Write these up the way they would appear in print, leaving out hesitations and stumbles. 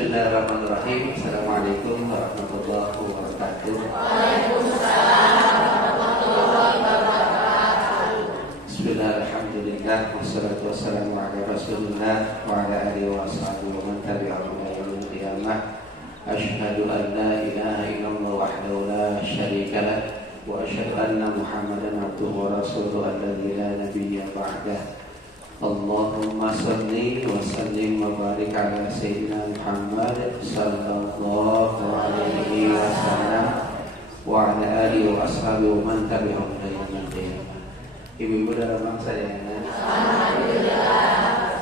Bismillahirrahmanirrahim. Assalamualaikum warahmatullahi wabarakatuh. Waalaikumsalam warahmatullahi wabarakatuh. Bismillahirrahmanirrahim. Wassalatu wassalamu ala Rasulillah wa ala alihi wa sahbihi wa man tabi'ahum ila yaumil qiyamah. Asyhadu an la ilaha illallah wahdahu la syarika lah wa asyhadu anna Muhammadan abduhu wa rasuluhu alladzi la nabiyya ba'dah. Allahumma salli wa sallim wa barik ala sayyidina Muhammad sallallahu alaihi wasallam wa ala alihi wa ashabihi wa man tabi'ahum ila yaumil qiyamah. Ibu-ibu dalam bangsa yang alhamdulillah.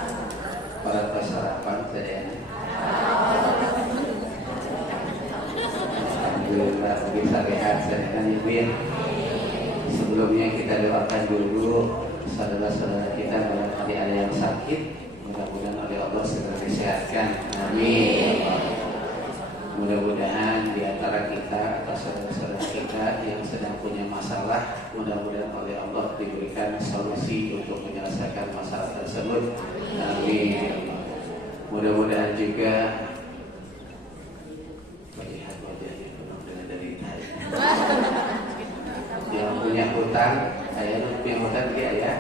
Para pasarapan sedaya. Alhamdulillah bisa sehat sedaya ibu ya. Sebelumnya kita doakan dulu saudara-saudara kita barangkali ada yang sakit, mudah-mudahan oleh Allah segera disehatkan. Amin. Mudah-mudahan di antara kita atau saudara-saudara kita yang sedang punya masalah, mudah-mudahan oleh Allah diberikan solusi untuk menyelesaikan masalah tersebut. Amin. Mudah-mudahan juga melihat wajahnya penuh dengan derita. Yang punya hutang, saya punya hutang dia ya.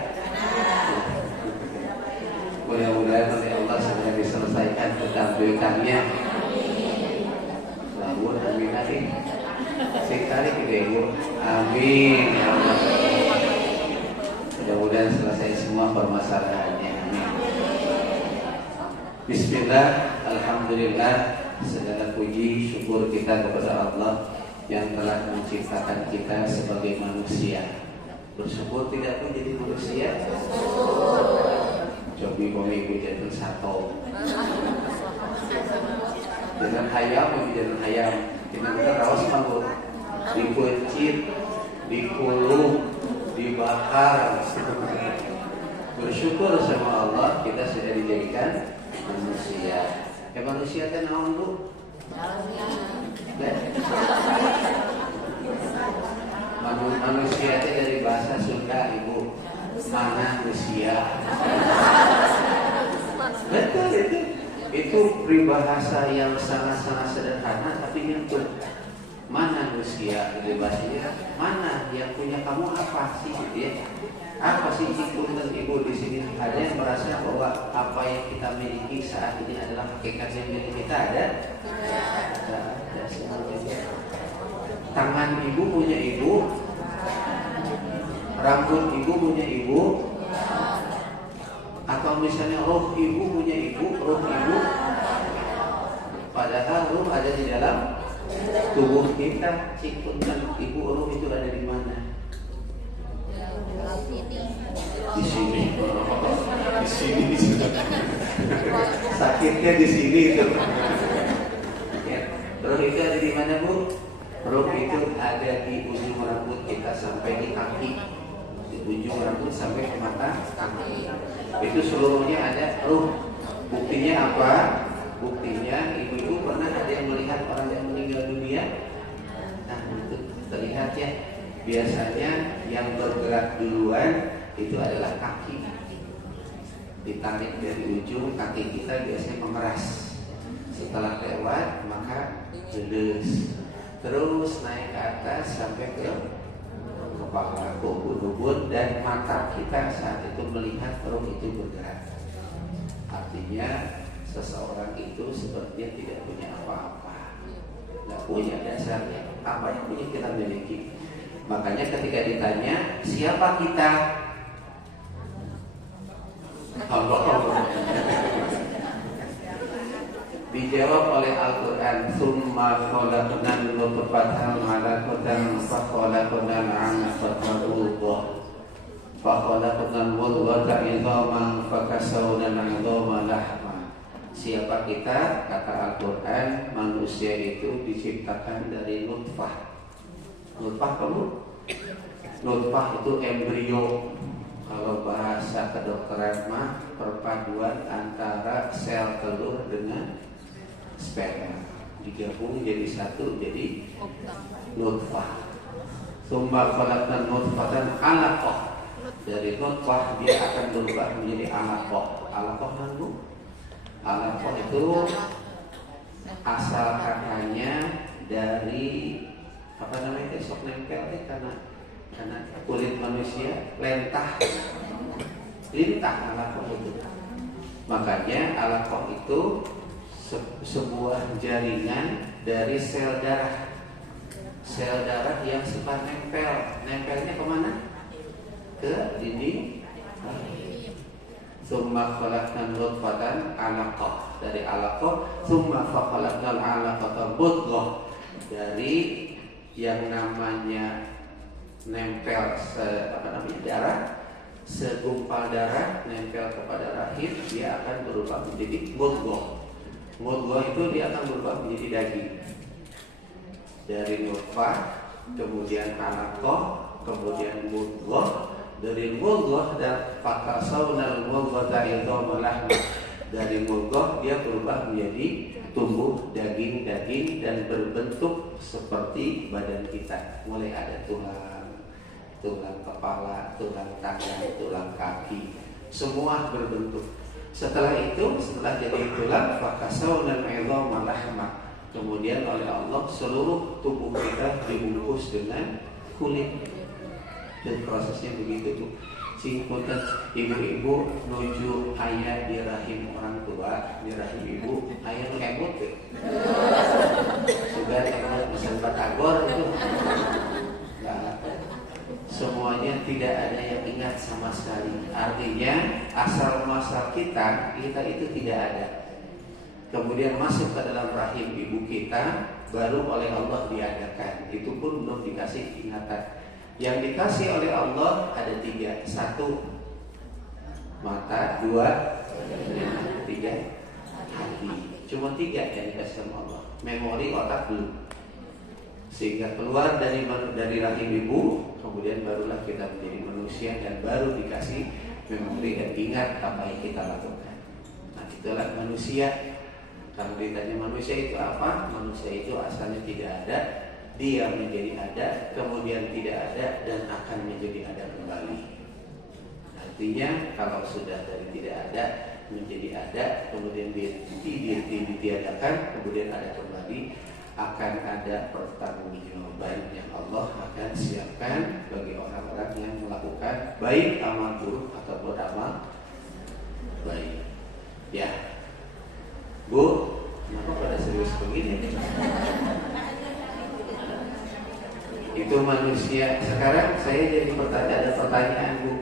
Mudah-mudahan oleh Allah segera diselesaikan hutang-hutangnya. Lamun amin amin. Sekali kita ibu. Amin ya Allah. Mudah-mudahan selesai semua permasalahannya. Amin. Bismillah, alhamdulillah. Segala puji syukur kita kepada Allah yang telah menciptakan kita sebagai manusia. Bersyukur tidak pun jadi manusia. Cobi komi jatuh satu. Dengan hayam, dengan hayam. Dengan kita rawas manggut. Dikuncit, dikulung, dibakar. Bersyukur sama Allah kita sudah dijadikan manusia. Manusia kan naon bu? Manusia itu dari bahasa Sunda ibu. Mana manusia? Betul itu. Itu peribahasa yang sangat-sangat sederhana tapi nyentuh. Mana manusia? Dari bahasanya mana yang punya kamu apa sih? Gitu ya. Apa sih ibu dan ibu di sini? Ada yang merasa bahwa apa yang kita miliki saat ini adalah hakikat yang milik kita ada? Ada. Tangan ibu punya ibu, rambut ibu punya ibu, atau misalnya roh ibu punya ibu, roh ibu. Padahal roh ada di dalam tubuh kita. Cikungan ibu roh itu ada di mana? Di sini. Di sini. Sakitnya di sini itu. Ya. Roh itu ada di mana bu? Roh itu ada di ujung rambut kita sampai di kaki. Di ujung rambut sampai ke mata kaki. Itu seluruhnya ada roh. Buktinya apa? Buktinya ibu-ibu pernah ada yang melihat orang yang meninggal dunia? Nah itu terlihat ya. Biasanya yang bergerak duluan itu adalah kaki. Ditarik dari ujung kaki kita biasanya memeras. Setelah lewat maka jelus. Terus naik ke atas sampai ke kepala, ke ubun-ubun, dan mata kita saat itu melihat roh itu bergerak. Artinya seseorang itu sepertinya tidak punya apa-apa, tidak punya dasarnya. Apa yang punya kita miliki. Makanya ketika ditanya siapa kita, Allah. Dijawab oleh Al-Quran, Summa khalaqnal nutfata 'alaqatan fa khalaqnal 'alaqata mudghah fa khalaqnal mudghata 'idhaman fa kasawna al-'idhama lahma. Siapa kita? Kata Al-Quran, manusia itu diciptakan dari nutfah. Nutfah kamu? Nutfah itu embrio. Kalau bahasa kedokteran mah perpaduan antara sel telur dengan sperma digabung jadi satu, jadi nutfah. Summa khalaqna nutfatan 'alaqah. Dari nutfah dia akan berubah menjadi 'alaqah. 'Alaqah kan bu? Alaqah itu asal katanya dari apa namanya itu sok nempel karena kulit manusia lintah alaqah itu. Makanya alaqah itu sebuah jaringan dari sel darah yang suka nempelnya kemana? Ke dinding. Tsumma khalaqna nutfatan 'alaqah, dari 'alaqah tsumma khalaqna 'alaqata mudghah, dari yang namanya nempel darah, segumpal darah nempel kepada rahim, dia akan berubah menjadi mudghah. Mudghah itu dia akan berubah menjadi daging. Dari nutfah, kemudian 'alaqah, kemudian mudghah. Dari mudghah dan fakasawnal mudghata idhaman lahma, dari mudghah dia berubah menjadi tumbuh daging-daging dan berbentuk seperti badan kita. Mulai ada tulang kepala, tulang tangan, tulang kaki, semua berbentuk. Setelah jadi tulang, fakasawnal idhaman lahma, kemudian oleh Allah seluruh tubuh kita dibungkus dengan kulit. Dan prosesnya begitu tuh. Singkutan ibu-ibu nuju ayah di rahim orang tua, di rahim ibu, ayah kemut tuh. Sudah kemut pesan batagor itu. Nah, semuanya tidak ada yang ingat sama sekali. Artinya asal muasal kita itu tidak ada. Kemudian masuk ke dalam rahim ibu kita, baru oleh Allah diadakan. Itu pun belum dikasih ingatan. Yang dikasih oleh Allah ada 3. 1 mata, 2 telinga, 3 hati. Cuma 3 yang dikasih sama Allah. Memori otak belum. Sehingga keluar dari rahim ibu, kemudian barulah kita menjadi manusia dan baru dikasih memori dan ingat apa yang kita lakukan. Nah, itulah manusia. Kalau ditanya manusia itu apa? Manusia itu asalnya tidak ada, dia menjadi ada, kemudian tidak ada, dan akan menjadi ada kembali. Artinya kalau sudah dari tidak ada menjadi ada, kemudian ditiadakan, kemudian ada kembali, akan ada pertanggungjawaban yang Allah akan siapkan bagi orang-orang yang melakukan baik amal buruk ataupun amal baik. Ya, Bu, kenapa pada serius begini? Itu manusia. Sekarang saya jadi ada pertanyaan, Bu.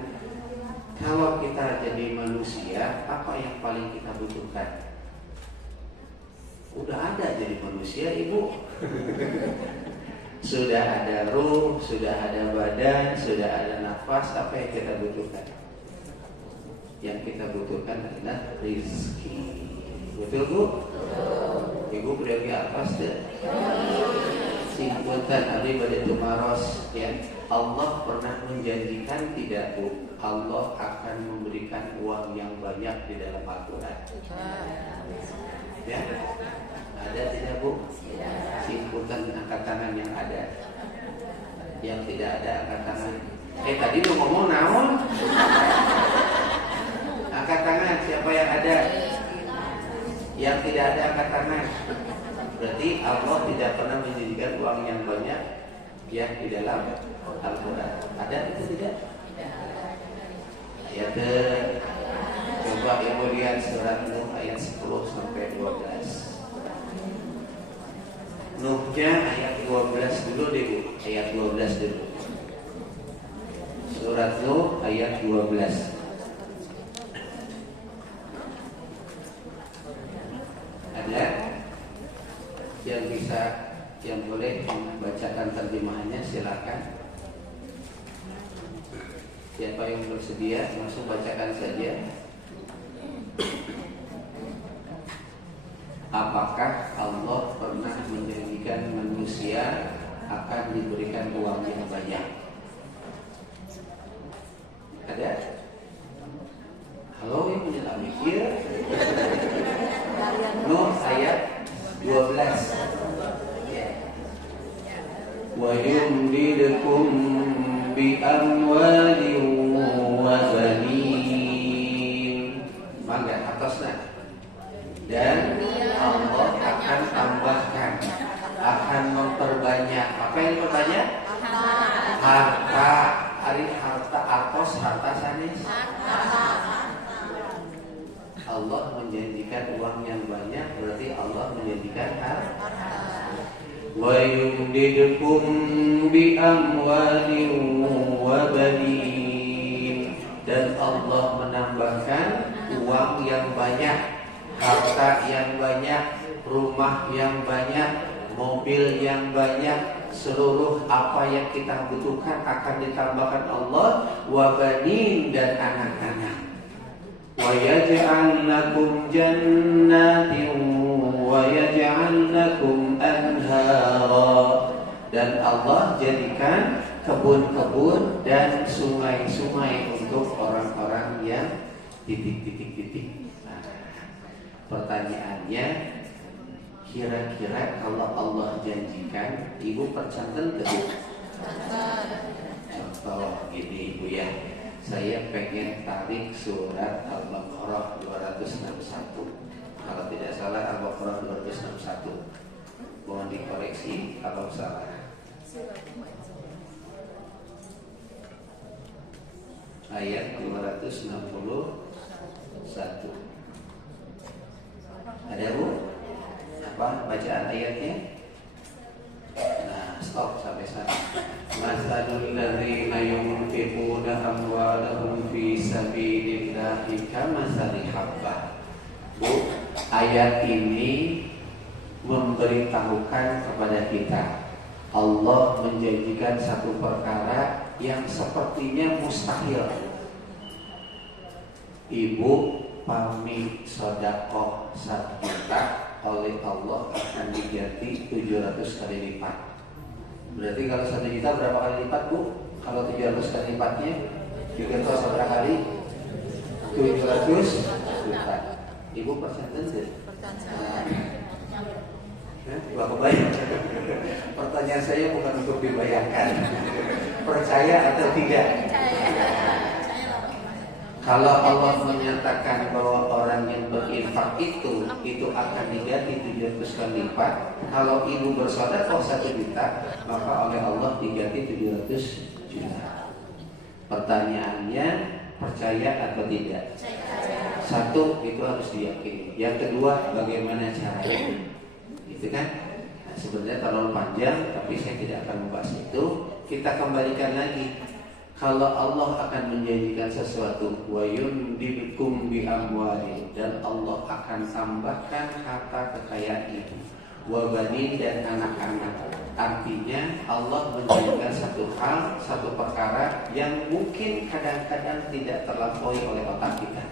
Kalau kita jadi manusia, apa yang paling kita butuhkan? Udah ada jadi manusia, Ibu. Sudah ada ruh, sudah ada badan, sudah ada nafas. Apa yang kita butuhkan? Yang kita butuhkan adalah rezeki. Betul, Bu? Ibu pergi apa sih? Simputan Ali pada Tumaros, ya. Allah pernah menjanjikan tidak, Bu? Allah akan memberikan uang yang banyak di dalam Al-Quran. Ya, ada tidak, Bu? Simputan angkat tangan yang ada. Yang tidak ada angkat tangan. Tadi lu ngomong naon? Angkat tangan siapa yang ada? Yang tidak ada angkat tangan. Berarti Allah tidak pernah menjanjikan uang yang banyak ya di dalam Al-Quran. Ada itu tidak? Ayat coba Ibu lihat surat Nuh ayat 10 sampai 12. Nuhnya ayat 12 dulu deh, Bu. Ayat 12 dulu. Surat Nuh ayat 12. Ada yang bisa, yang boleh membacakan terjemahannya, silakan. Siapa yang bersedia langsung bacakan saja. Apakah Allah pernah menjanjikan manusia akan diberikan uang yang banyak? Ada? Halo, yang punya mikir? Nuh ayat 12. Wa yumdidukum bi amwalin wa banin. Mangga atasnya. Dan Allah akan tambah Allah menjadikan harta. Wa yumdidukum bi amwalin wa banin, dan Allah menambahkan uang yang banyak, harta yang banyak, rumah yang banyak, mobil yang banyak, seluruh apa yang kita butuhkan akan ditambahkan Allah, wa banin, dan anak-anak. Wa yaj'al lakum jannatin wa yaj'al lakum anhara, dan Allah jadikan kebun-kebun dan sungai-sungai untuk orang-orang yang titik. Nah, pertanyaannya, kira-kira kalau Allah janjikan, ibu percanten tidak? Contoh gini ibu ya, saya pengen tarik surat Al-Baqarah 261. Kalau tidak salah Al-Baqarah 261. Mohon dikoreksi kalau salah. Ayat 261. Ada bu? Apa bacaan ayatnya? Nah, stop sampai sana. Masalul ladzina yunfiquna amwalahum fi sabilillahi kamathali habbah. Bu, ayat ini memberitahukan kepada kita Allah menjanjikan satu perkara yang sepertinya mustahil. Ibu pamit sedekah 1 juta, oleh Allah akan diganti 700 kali lipat. Berarti kalau 1 juta berapa kali lipat bu? Kalau 700 kali lipatnya juga terus berapa kali? 700 juta. Ibu persentase? Wah, kebayang. Pertanyaan saya bukan untuk dibayangkan. Percaya atau tidak? Kalau Allah menyatakan bahwa orang yang berinfak itu akan diganti 700 kali lipat. Kalau ibu bersedekah 1 juta, maka oleh Allah diganti 700 juta. Pertanyaannya, percaya atau tidak? Satu, itu harus diyakini. Yang kedua, bagaimana caranya? Gitu kan? Nah, sebenarnya terlalu panjang, tapi saya tidak akan membahas itu. Kita kembalikan lagi. Kalau Allah akan menjanjikan sesuatu, wa yumdidukum bi amwalin, dan Allah akan tambahkan harta kekayaan itu, wa banin, dan anak-anak. Artinya Allah menjanjikan satu hal, satu perkara yang mungkin kadang-kadang tidak terlampaui oleh otak kita.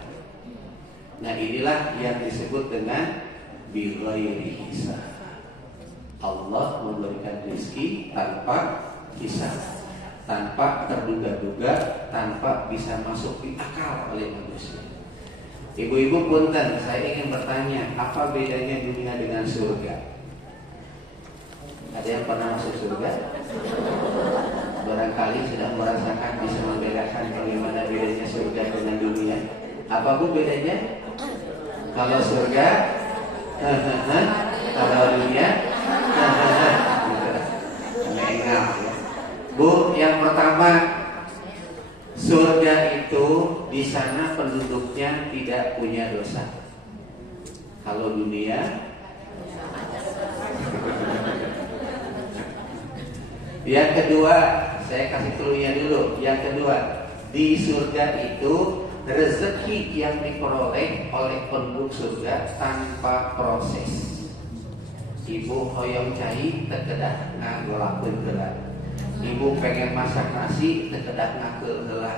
Nah, inilah yang disebut dengan bighairi hisab. Allah memberikan rezeki tanpa hisab, tanpa terduga-duga, tanpa bisa masuk di akal oleh manusia. Ibu-ibu punten, saya ingin bertanya, apa bedanya dunia dengan surga? Ada yang pernah masuk surga? Barangkali sudah merasakan, bisa membedakan bagaimana bedanya surga dengan dunia. Apa bu bedanya? Kalau surga, kalau dunia, enggak. Bu, yang pertama, surga itu di sana penduduknya tidak punya dosa. Kalau dunia, yang kedua, saya kasih clue-nya dulu. Yang kedua, di surga itu rezeki yang diperoleh oleh penduduk surga tanpa proses. Ibu hoyong cai terkedah ngagolakeun heula. Ibu pengen masak nasi terkedah ngakeul heula,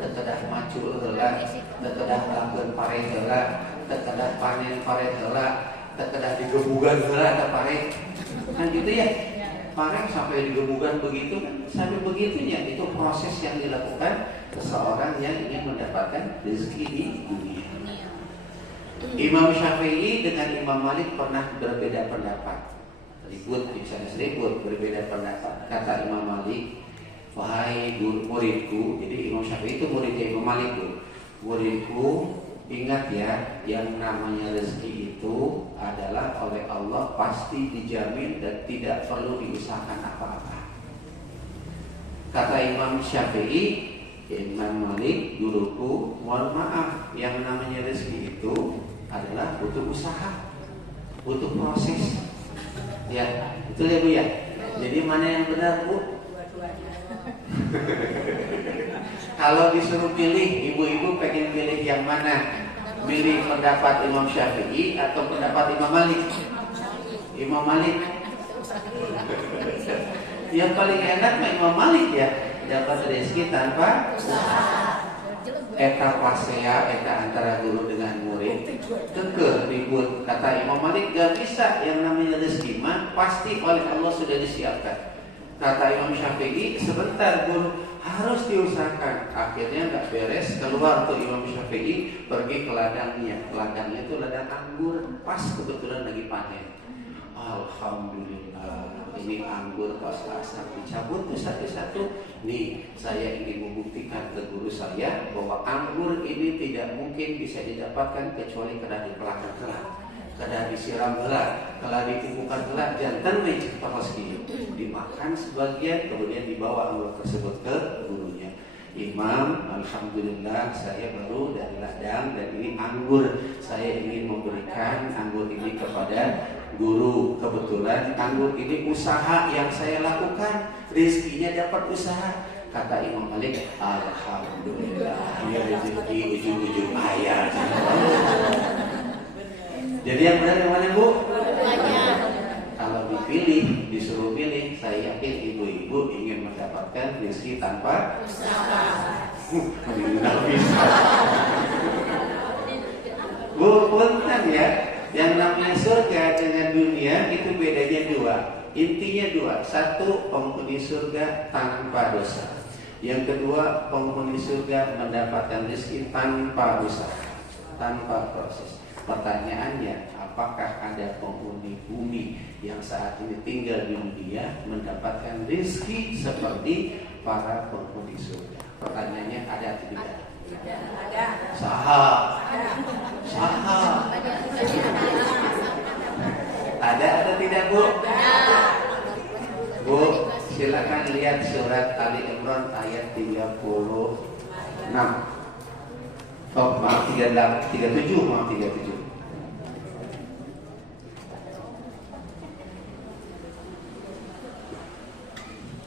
terkedah macul heula, terkedah ngelakeun pare heula, terkedah panen pare heula, terkedah digebugan heula ka pare. Kan gitu ya. Pare sampai digebugan begitu kan, sampai begitunya itu proses yang dilakukan seseorang yang ingin mendapatkan rezeki di dunia. Imam Syafi'i dengan Imam Malik pernah berbeda pendapat. Ribut, misalnya seribut, berbeda pendapat. Kata Imam Malik, wahai muridku, jadi Imam Syafi'i itu muridnya Imam Malik. Muridku, ingat ya, yang namanya rezeki itu adalah oleh Allah pasti dijamin dan tidak perlu diusahakan apa-apa. Kata Imam Syafi'i, Imam Malik, guruku, mohon maaf, yang namanya rezeki itu adalah butuh usaha. butuh proses. Ya, betul ya Bu ya. Jadi mana yang benar Bu? Kalau disuruh pilih, ibu-ibu pengen pilih yang mana? Pilih pendapat Imam Syafi'i atau pendapat Imam Malik? Imam Malik. Yang paling enak mah Imam Malik ya. Dapat rezeki tanpa usaha. Eta pasea, eta antara guru dengan murid kekeh ribut. Kata Imam Malik, gak bisa, yang namanya rezeki mah pasti oleh Allah sudah disiapkan. Kata Imam Syafi'i, sebentar guru, harus diusahakan. Akhirnya gak beres, keluar tuh Imam Syafi'i, pergi ke ladangnya. Ladangnya itu ladang anggur, pas kebetulan lagi panen. Alhamdulillah, ini anggur pas asap dicabut satu-satu. Nih, saya ingin membuktikan ke guru saya bahwa anggur ini tidak mungkin bisa didapatkan kecuali kena dipelahkan kelak, kena disiram kelak, kena dikukuhkan kelak, jantan mencipta meski. Dimakan sebagian, kemudian dibawa anggur tersebut ke gurunya. Imam, alhamdulillah saya baru dari ladang dan ini anggur. Saya ingin memberikan anggur ini kepada guru. Kebetulan anggur ini usaha yang saya lakukan, rezekinya dapat usaha. Kata Imam Malik, alhamdulillah, ya rezeki ujung-ujung ayat. Jadi yang benar yang mana Bu? Kalau dipilih, disuruh pilih, saya yakin ibu-ibu ingin mendapatkan rezeki tanpa usaha. Tidak bisa. Bu, punten ya. Yang namanya surga dengan dunia itu bedanya dua. Intinya dua. Satu, penghuni surga tanpa dosa. Yang kedua, penghuni surga mendapatkan rezeki tanpa usaha, tanpa proses. Pertanyaannya, apakah ada penghuni bumi yang saat ini tinggal di dunia mendapatkan rezeki seperti para penghuni surga? Pertanyaannya ada atau tidak? Ada. Saha. Ada atau tidak Bu? Ada. Bu, silakan lihat surat Ali Imran ayat 36. Oh, maaf 37, maaf 37.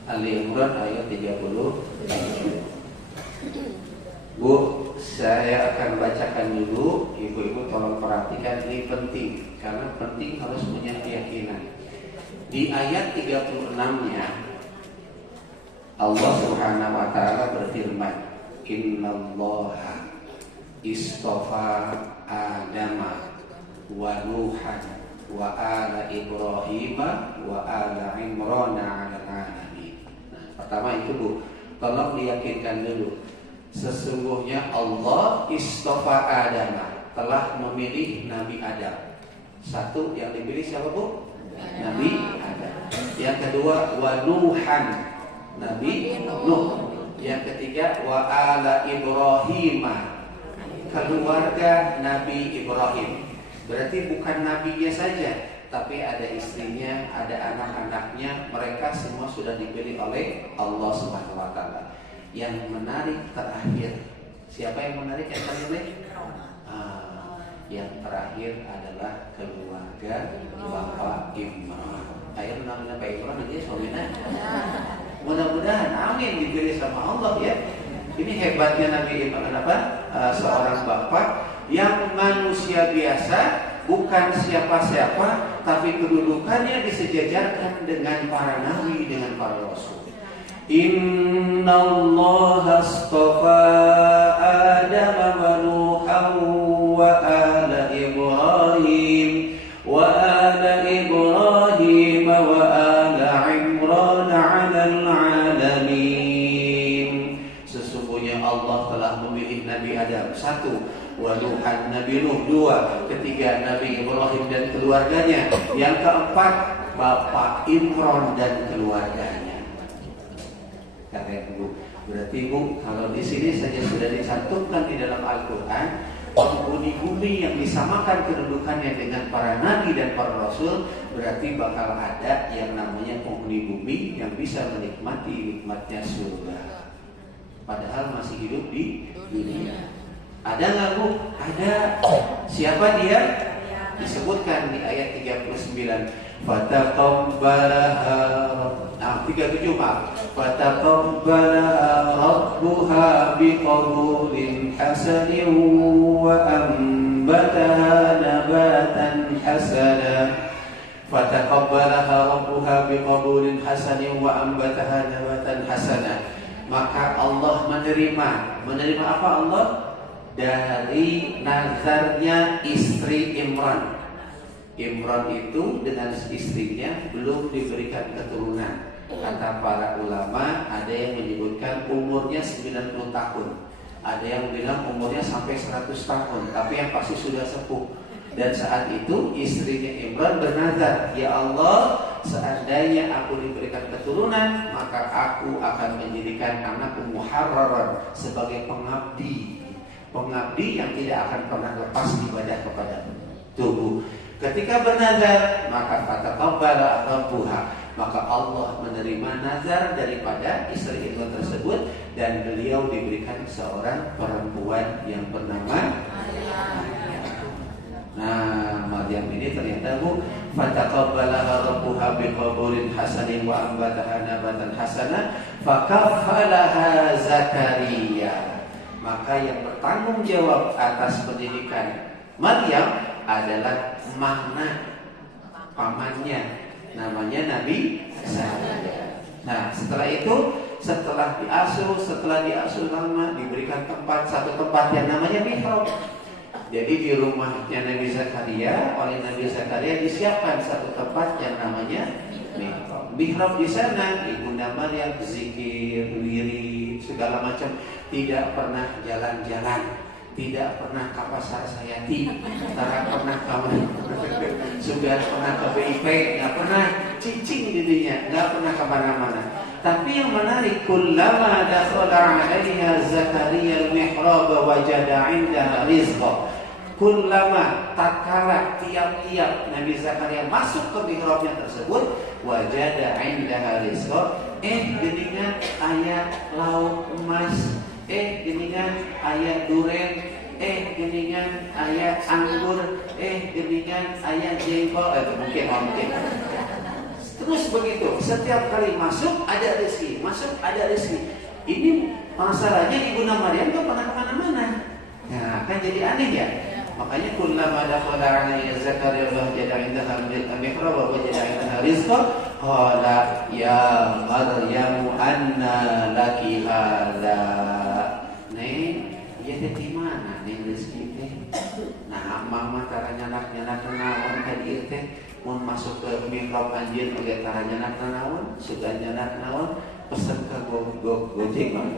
Ali Imran ayat 37. Bu, saya akan bacakan dulu. Ibu-ibu tolong perhatikan, ini penting karena penting harus punya keyakinan. Di ayat 36-nya Allah Subhanahu wa taala berfirman, "Innallaha istofa Adama wa Nuhan wa ala Ibrahim wa ala Imran 'alal 'alamin." Nah, pertama itu Bu, tolong diyakinkan dulu. Sesungguhnya Allah istofa Adama, telah memilih Nabi Adam. Satu yang dipilih siapa Bu? Nabi Adam. Yang kedua wa Nuhan, Nabi Nuh. Yang ketiga wa ala Ibrahim, keluarga Nabi Ibrahim. Berarti bukan nabinya saja, tapi ada istrinya, ada anak-anaknya. Mereka semua sudah dipilih oleh Allah Subhanahu wa taala. Yang menarik terakhir, siapa yang menarik yang terakhir? Yang terakhir adalah keluarga Bapak Imran. Ayo namanya Pak Imran dia suaminya. Mudah-mudahan amin dipilih sama Allah ya. Ini hebatnya Nabi Imran seorang bapak yang manusia biasa, bukan siapa-siapa, tapi kedudukannya disejajarkan dengan para nabi, dengan para rasul. Inna Allah astafa Adam wa Nuhan wa ala Ibrahim wa ala Ibrahim wa ala Imran 'alal 'alamin. Sesungguhnya Allah telah memilih Nabi Adam, satu, wa Nuhan Nabi Nuh, dua, ketiga Nabi Ibrahim dan keluarganya, yang keempat Bapak Imran dan keluarganya. Kata Bu, berarti Bu, kalau di sini saja sudah dicantumkan di dalam Al-Quran, penghuni bumi yang disamakan kedudukannya dengan para nabi dan para rasul, berarti bakal ada yang namanya penghuni bumi yang bisa menikmati nikmatnya surga, padahal masih hidup di dunia. Ada nggak Bu? Ada. Siapa dia? disebutkan di ayat 39. Fataqabbalaha 37 maaf. Fataqabbalaha rabbuha biqabulin hasanin wa ambataha nabatan hasana. Fataqabbalaha rabbuha biqabulin hasanin wa ambataha nabatan hasana. Maka Allah menerima apa Allah? Dari nazarnya istri Imran. Imran itu dengan istrinya belum diberikan keturunan. Kata para ulama, ada yang menyebutkan umurnya 90 tahun, ada yang bilang umurnya sampai 100 tahun, tapi yang pasti sudah sepuh. Dan saat itu istrinya Imran bernazar, ya Allah, seandainya aku diberikan keturunan, maka aku akan menjadikan anakku muharraran sebagai pengabdi yang tidak akan pernah lepas ibadah kepada tubuh. Ketika bernazar, maka fataqabbala rabbuha, maka Allah menerima nazar daripada istri Imran tersebut, dan beliau diberikan seorang perempuan yang bernama Maryam ini ternyata fataqabbalaha rabbuha biqabulin hasanin wa ambataha nabatan hasana fakaffalaha Zakaria. Maka yang bertanggung jawab atas pendidikan Maryam adalah Mahna, pamannya, namanya Nabi Zakaria. Nah, setelah itu, setelah diasuh lama, diberikan satu tempat yang namanya mihrab. Jadi di rumahnya Nabi Zakaria, oleh Nabi Zakaria disiapkan satu tempat yang namanya mihrab. Mihrab di sana Ibunda Maryam zikir, wirid, segala macam, tidak pernah jalan-jalan, tidak pernah ke pasar Sayati, tidak pernah sudah pernah ke BIP, nggak pernah cicing dirinya, nggak pernah kemana-mana. Tapi yang menarik, kullama dakhala 'alaiha Zakaria al-mihrab wajada 'indaha rizqa. Kullama, tatkala tiap-tiap Nabi Zakaria masuk ke mihrabnya tersebut, wajada 'indaha rizqa, geningan aya lauk emas, geningan aya duren, geningan aya anggur, geningan aya jengkol, mungkin. Terus begitu, setiap kali masuk ada rezeki, masuk ada rezeki. Ini masalahnya Ibunda Maryam tuh pernah kemana-mana. Nah, kan jadi aneh ya. Makanya kullama dakhala 'alaiha Zakaria wajada 'indaha al-mihrab wa wajada 'indaha rizqa qala ya Maryam anna laki hadza. Nih, ieu teh di mana nih rezeki teh? Nah, mama tara nyanak-nyanak naon ka dieu teh? Mun masuk ke mihrab anjeun oge tara nyanak naon, sudah nyanak naon, pesen ke Gojek mah.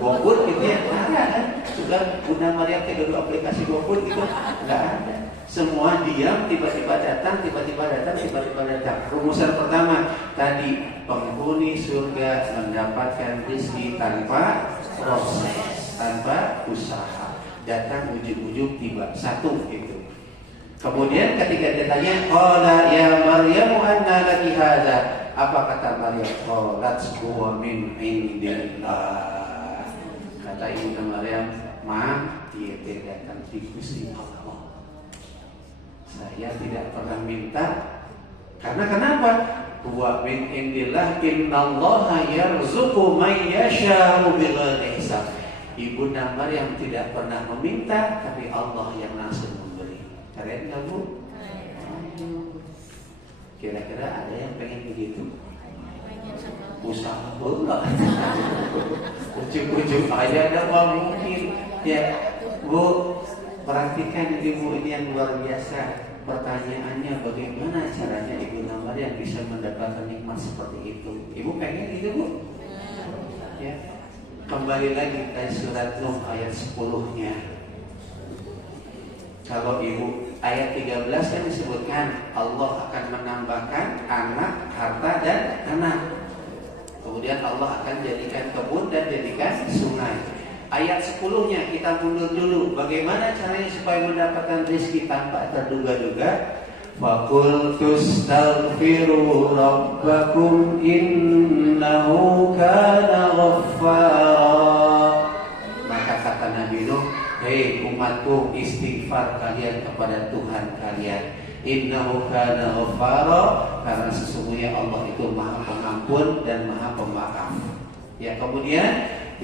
GoFood gitu ya. Ada. Sudah Bunda Maryam teh dulu aplikasi GoFood gitu. Enggak ada. Semua diam, tiba-tiba datang. Rumusan pertama tadi, penghuni surga mendapatkan rezeki tanpa proses, tanpa usaha. Datang ujug-ujug tiba. Satu gitu. Kemudian ketika ditanya, qala ya Maryam anna laki hadza? Apa kata Maryam? Qalat huwa min indillah. Kata Ibunda Maryam, dia datang di Gusti Allah. Saya tidak pernah minta. Karena kenapa? Huwa min indillah, innallaha yarzuqu man yasha'u bighairi hisab. Ibunda Maryam tidak pernah meminta, tapi Allah yang langsung memberi. Keren nggak Bu? Kira-kira ada yang pengen begitu? Usaha enggak? Ujung-ujung aja ada mungkin. Ya, Bu, perhatikan Ibu ini yang luar biasa. Pertanyaannya, bagaimana caranya Ibunda Maryam bisa mendapatkan nikmat seperti itu? Ibu pengen gitu Bu? Ya. Kembali lagi ke surat Nuh ayat 10-nya. Kalau Ibu ayat 13 kan disebutkan Allah akan menambahkan anak, harta dan anak. Kemudian Allah akan jadikan kebun dan jadikan sungai. Ayat 10-nya kita mundur dulu. Bagaimana caranya supaya mendapatkan rezeki tanpa terduga-duga? Faqultu astaghfiru rabbakum innahu kana ghaffara. Maka kata Nabi Nuh, hei nikmatku istighfar kalian kepada Tuhan kalian. Innahu kana ghaffara, karena sesungguhnya Allah itu Maha Pengampun dan Maha Pemaaf. Ya, kemudian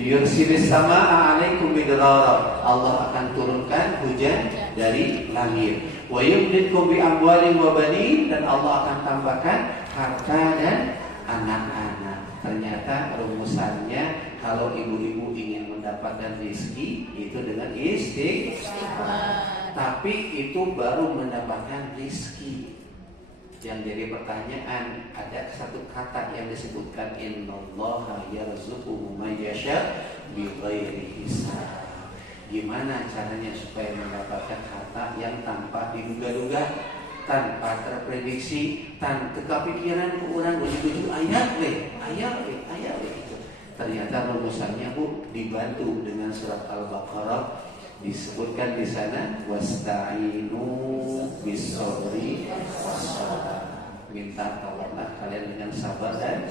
yursilis samaa 'alaikum bidrara, Allah akan turunkan hujan dari langit. Wa yumditkum bi amwalin wa banin, dan Allah akan tambahkan harta dan anak-anak. Ternyata rumusannya kalau ibu-ibu ingin mendapatkan rezeki itu dengan istighfar. Tapi itu baru mendapatkan rezeki. Yang jadi pertanyaan, ada satu kata yang disebutkan innallaha yarzuqu man yasha bighairi hisab. Gimana caranya supaya mendapatkan harta yang tanpa diduga-duga, tanpa terprediksi, tanpa kepikiran ke orang begitu ayat itu. Ternyata rumusannya Bu dibantu dengan surat Al-Baqarah, disebutkan di sana wasta'inu bis-sabri was-salah. Minta tolonglah kalian dengan sabar dan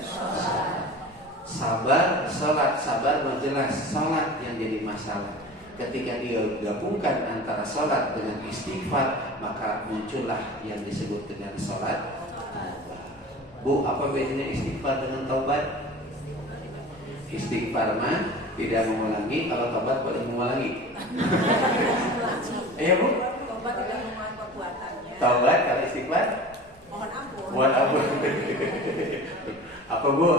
sabar. Salat, sabar jelas salat yang jadi masalah. Ketika dia gabungkan antara salat dengan istighfar, maka muncullah yang disebut dengan salat. Bu, apa bedanya istighfar dengan taubat? Istighfar mah tidak mengulangi, kalau taubat boleh mengulangi. Iya Bu? Taubat tidak mengulangi perbuatannya. Taubat kalau istighfar? Mohon ampun. Mohon ampun. Apa Bu?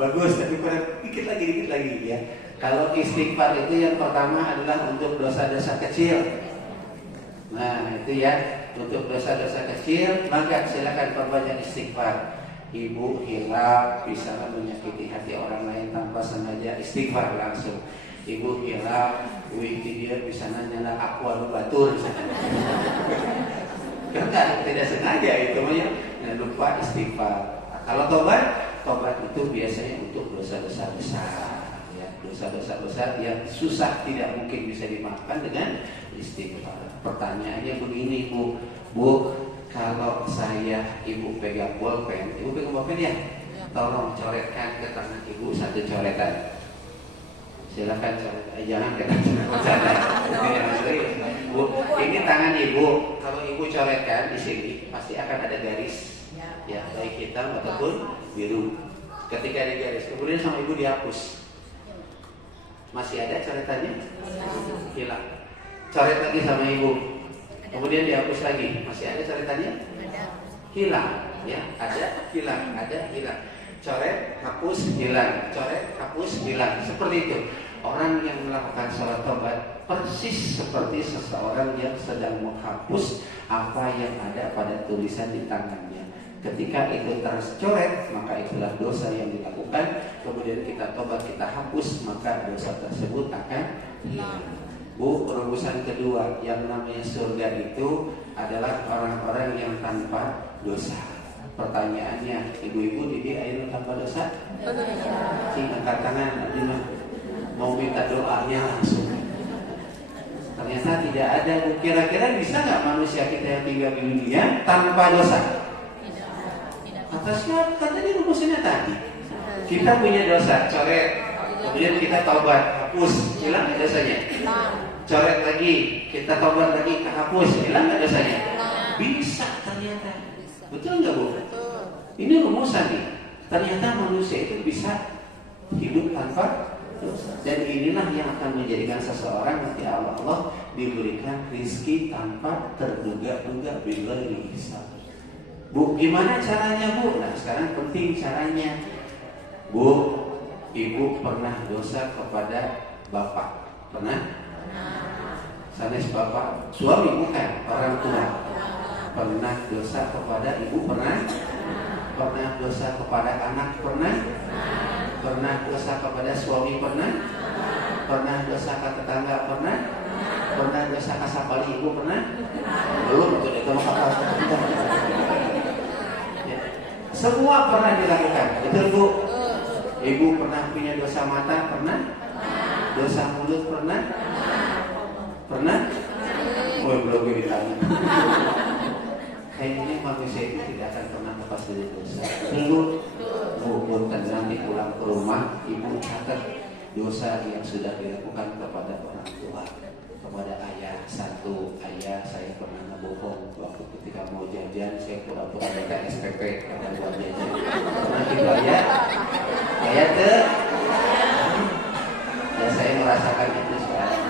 Bagus, tapi kurang dikit lagi ya. Kalau istighfar itu yang pertama adalah untuk dosa-dosa kecil. Nah itu ya, untuk dosa-dosa kecil maka silakan perbanyak istighfar. Ibu hilaf bisa menyakiti hati orang lain tanpa sengaja, istighfar langsung. Ibu hilaf, dia bisa nanya aku anu batur kan tidak sengaja itu ya, lupa istighfar. Kalau tobat itu biasanya untuk dosa-dosa besar. Dosa-dosa yang susah tidak mungkin bisa dimaafkan dengan istighfar. Pertanyaannya begini Bu, kalau saya ibu pegang bolpen ya, tolong coretkan ke tangan ibu satu coretan. Silakan coret, jangan bercanda. Bu, ini tangan ibu. Kalau ibu coretkan di sini pasti akan ada garis, ya baik hitam ataupun biru. Ketika ada garis, kemudian sama ibu dihapus. Masih ada coretannya? Hilang. Coret lagi sama ibu. Kemudian dihapus lagi. Masih ada coretannya? Hilang. Ya, ada, hilang, ada, hilang. Coret, hapus, hilang. Coret, hapus, hilang. Seperti itu. Orang yang melakukan sholat taubat persis seperti seseorang yang sedang menghapus apa yang ada pada tulisan di tangannya. Ketika itu tercoret, maka itulah dosa yang dilakukan. Kemudian kita tobat, kita hapus, maka dosa tersebut akan hilang. Bu, rumusan kedua, yang namanya surga itu adalah orang-orang yang tanpa dosa. Pertanyaannya, ibu-ibu didik air tanpa dosa? Angkat tangan, mau minta doanya langsung. Ternyata tidak ada. Kira-kira bisa nggak manusia kita yang tinggal di dunia tanpa dosa? Atasnya kan tadi rumusnya tadi. Kita punya dosa, coret. Kemudian kita taubat, hapus, hilang nggak dosanya? Coret lagi, kita taubat lagi, hapus, hilang nggak dosanya? Bisa ternyata. Betul nggak Bu? Ini rumusan nih. Ternyata manusia itu bisa hidup tanpa dosa. Dan inilah yang akan menjadikan seseorang nanti Allah diberikan rizki tanpa terduga-duga bighairi hisab. Bu, gimana caranya Bu? Nah sekarang penting caranya. Bu, ibu pernah dosa kepada bapak? Pernah? Sanes bapak, suami bukan, orang tua. Pernah dosa kepada ibu? Pernah? Pernah dosa kepada anak? Pernah? Pernah dosa kepada suami? Pernah? Pernah dosa ke tetangga? Pernah? Pernah dosa ke sapali ibu? Pernah? Belum, itu mah semua pernah dilakukan, betul Bu? Ibu pernah punya dosa mata? Pernah? Dosa mulut? Pernah? Pernah? Oh, belum ditanya. Kayaknya manusia itu tidak akan pernah lepas dari dosa. Betul Bu, nanti pulang ke rumah, ibu catat dosa yang sudah dilakukan kepada orang tua. kepada ayah satu, ayah saya pernah ngebohong waktu ketika mau jajan saya pura-pura minta SPP karena buat jajan. Pernah gitu ayah? Ayah tuh? Ya saya merasakan itu sekarang.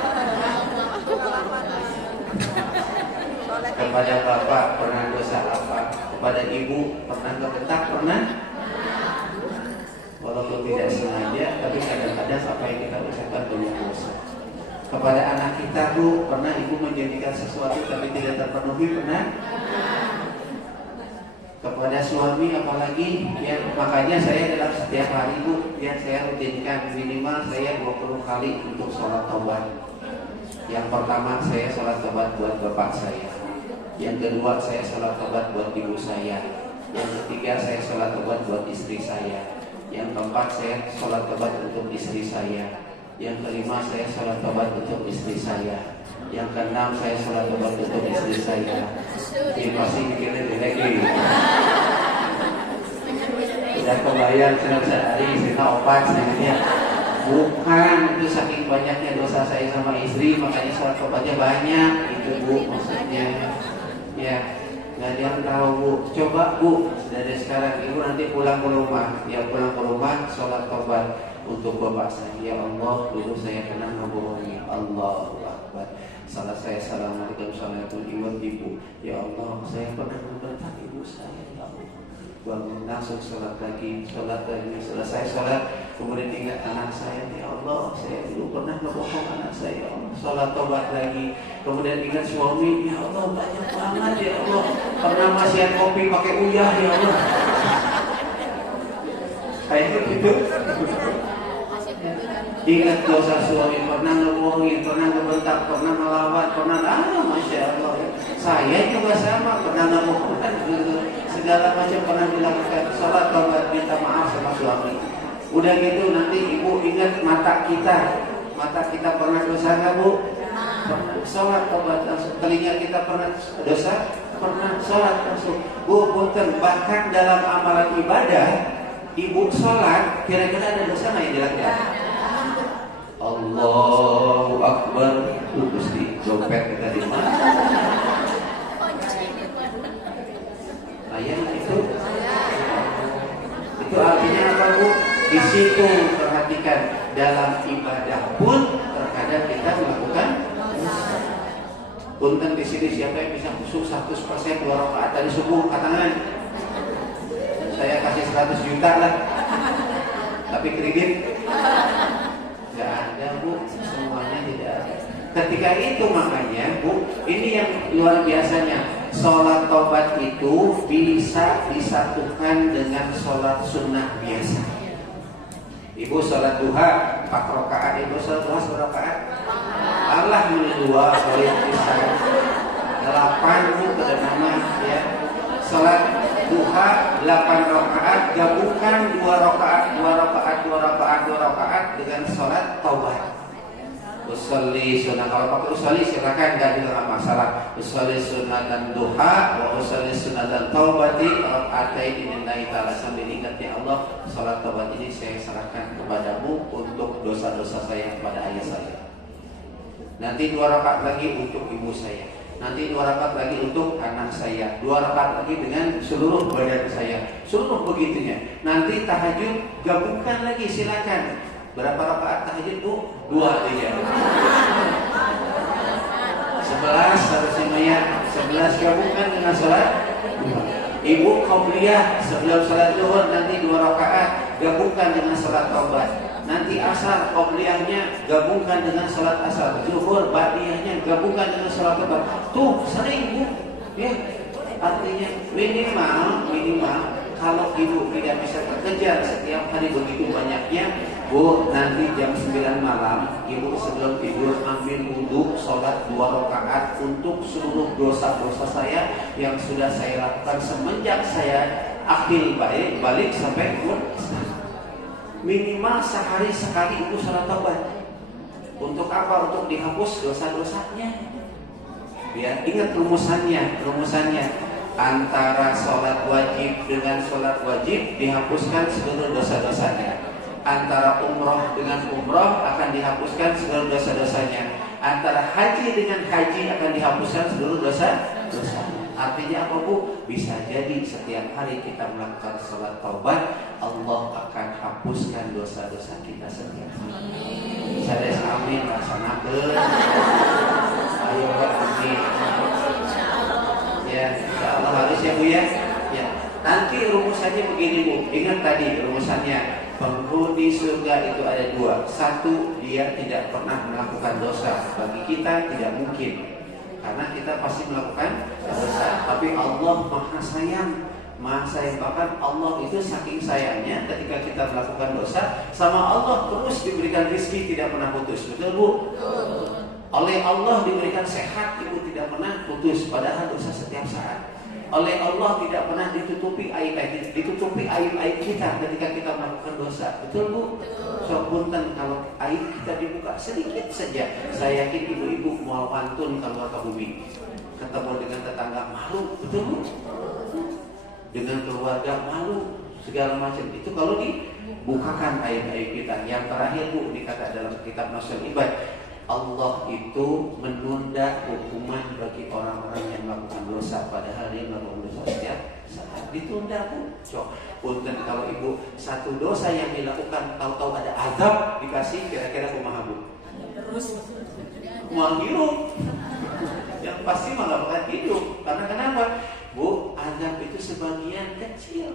Kepada bapak pernah dosa apa? Kepada ibu pernah kebentak? Pernah? Walaupun tidak sengaja, tapi kadang-kadang apa yang kita ucapkan banyak dosa. Kepada anak kita bu, pernah ibu menjanjikan sesuatu tapi tidak terpenuhi? Pernah? Kepada suami apalagi, ya makanya saya dalam setiap hari bu, ya saya rutinkan minimal saya 20 kali untuk sholat taubat. Yang pertama saya sholat taubat buat bapak saya. Yang kedua saya sholat taubat buat ibu saya. Yang ketiga saya sholat taubat buat istri saya. Yang keempat saya sholat taubat untuk istri saya. Yang kelima saya sholat taubat untuk istri saya. Yang keenam saya sholat taubat untuk istri saya. Ini pasti mikirnya lagi. Sudah kebayang sehari saya opat sebenarnya. Bukan, itu saking banyaknya dosa saya sama istri makanya sholat taubatnya banyak. Itu bu maksudnya. Ya, nggak ada yang tahu bu. Coba bu dari sekarang ibu nanti pulang ke rumah. Ya pulang ke rumah sholat taubat untuk bapak saya. Ya Allah, dulu saya pernah membohongi. Allahu Akbar. Salah saya assalamualaikum warahmatullahi ibu. Ya Allah, saya pernah membentak ibu saya. Ya Allah. Bangun langsung sholat lagi. Selesai sholat, kemudian ingat anak saya. Ya Allah, saya dulu pernah membohong anak saya. Ya Allah, sholat taubat lagi. Kemudian ingat suami. Ya Allah, banyak banget ya Allah. Pernah masihan kopi pakai uyah. Ya Allah. Kayak gitu. Ingat dosa suami, pernah ngebohongin, pernah ngebentak, pernah melawat, pernah masya Allah. Saya juga sama, pernah ngebohongkan, segala macam pernah dilakukan. Salat taubat minta maaf sama suami. Udah gitu nanti ibu ingat mata kita pernah dosa nggak bu? Pernah. Salat taubat langsung. Telinga kita pernah dosa? Pernah. Salat langsung. Bu punten, bahkan dalam amalan ibadah, ibu salat kira-kira ada dosa nggak yang dilakukan? Allahu Akbar. Gusti dompet kita di mana? Ayah itu artinya apa bu? Di situ perhatikan dalam ibadah pun terkadang kita melakukan. Punten di sini siapa yang bisa khusyuk 100% 2 rakaat dari subuh katangan? Saya kasih 100 juta lah. Tapi kredit nggak ada bu, semuanya tidak ada. Ketika itu makanya bu, ini yang luar biasanya, sholat taubat itu bisa disatukan dengan sholat sunnah biasa. Ibu sholat duha 4 rakaat, ibu sholat duha 1 rakaat. Alhamdulillah, boleh bisa 8 bu ke nama ya. Sholat duha 8 rakaat, gabungkan 2 rakaat dengan sholat taubat. Usolli sunnah, kalau pakai usolli silakan, nggak juga masalah. Usolli sunnatan duha wa usolli sunnatan taubati rakaatain lillahi ta'ala, sambil ingat ya Allah, sholat taubat ini saya serahkan kepadamu untuk dosa-dosa saya kepada ayah saya. Nanti 2 rakaat lagi untuk ibu saya. Nanti 2 rakaat lagi untuk anak saya. 2 rakaat lagi dengan seluruh badan saya. Seluruh begitunya. Nanti tahajud gabungkan lagi silakan. Berapa rakaat tahajud bu? 2 aja. 11 harus lumayan. 11 gabungkan dengan sholat. Ibu qabliyah sebelum sholat zuhur nanti 2 rakaat gabungkan dengan sholat taubat. Nanti asar qabliyahnya gabungkan dengan sholat asar. Zuhur ba'diyahnya gabungkan dengan sholat taubat. Tuh sering bu. Ya. Artinya minimal kalau ibu tidak bisa bekerja setiap hari begitu banyaknya, bu, nanti jam 9 malam ibu sebelum tidur ambil wudhu, sholat 2 rakaat untuk seluruh dosa-dosa saya yang sudah saya lakukan semenjak saya akil balik sampai minimal sehari sekali ibu sholat taubat. Untuk apa? Untuk dihapus dosa-dosanya. Biar ingat rumusannya. Antara sholat wajib dengan sholat wajib dihapuskan seluruh dosa-dosanya. Antara umroh dengan umroh akan dihapuskan seluruh dosa-dosanya. Antara haji dengan haji akan dihapuskan seluruh dosa. Artinya apa Bu? Bisa jadi setiap hari kita melakukan sholat taubat, Allah akan hapuskan dosa-dosa kita setiap hari. Saya amin laksanakeun. Ayo Pak amin. Ya, insyaallah harus ya Bu ya. Ya. Nanti rumusannya begini Bu. Ingat tadi rumusannya. Penghuni surga itu ada dua. Satu, dia tidak pernah melakukan dosa. Bagi kita tidak mungkin, karena kita pasti melakukan dosa. Tapi Allah maha sayang, maha sayang. Bahkan Allah itu saking sayangnya, ketika kita melakukan dosa, sama Allah terus diberikan rezeki tidak pernah putus. Betul Bu? Oleh Allah diberikan sehat, Ibu tidak pernah putus. Padahal dosa setiap saat. Oleh Allah tidak pernah ditutupi aib-aib kita ketika kita melakukan dosa. Betul Bu? So punten kalau aib kita dibuka sedikit saja. Saya yakin ibu-ibu mau pantun kalau ke bumi, ketemu dengan tetangga malu. Betul Bu? Dengan keluarga malu, segala macam. Itu kalau dibukakan aib-aib kita. Yang terakhir Bu, dikata dalam kitab Nasul Ibad, Allah itu menunda hukuman bagi orang-orang yang melakukan dosa, padahal dia melakukan dosa setiap saat. Ditunda Bu. Punten kalau Ibu satu dosa yang dilakukan tahu-tahu ada azab dikasih, kira-kira kumaha Bu? Terus Mau hidup. Yang pasti malah bakal hidup. Karena kenapa? Bu, azab itu sebagian kecil.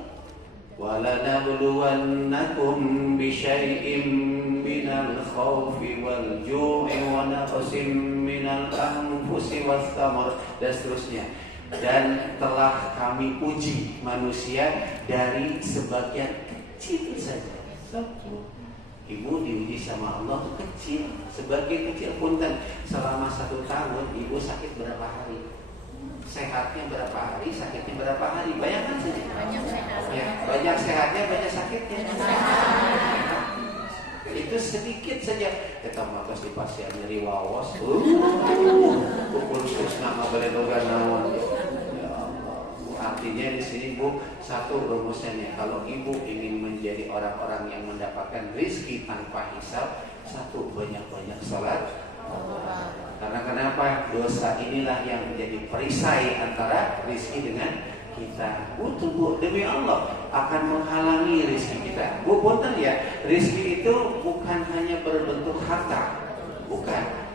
وَلَنَبْلُوَنَّكُمْ بِشَيْءٍ مِّنَ الْخَوْفِ وَالْجُوعِ وَنَقْصٍ مِّنَ الْأَنفُسِ وَالثَّمَرَاتِ dan seterusnya. Dan telah kami uji manusia dari sebagian kecil saja. Ibu diuji sama Allah itu kecil, sebagian kecil. Punten, selama 1 tahun Ibu sakit berapa hari? Sehatnya berapa hari, sakitnya berapa hari? Bayangkan saja. Banyak sehat. Ya, banyak sehatnya, banyak sakitnya. Itu sedikit saja. Kita makas di pasien nyeri wawas. Pukul sus nama beledogan naon. Ya Allah. Artinya di sini Bu, satu rumusannya. Kalau Ibu ingin menjadi orang-orang yang mendapatkan rezeki tanpa hisab, satu, banyak-banyak salat. Karena kenapa? Dosa inilah yang menjadi perisai antara rezeki dengan kita. Butuh Bu, demi Allah akan menghalangi rezeki kita. Bu, punten ya, rezeki itu bukan hanya berbentuk harta,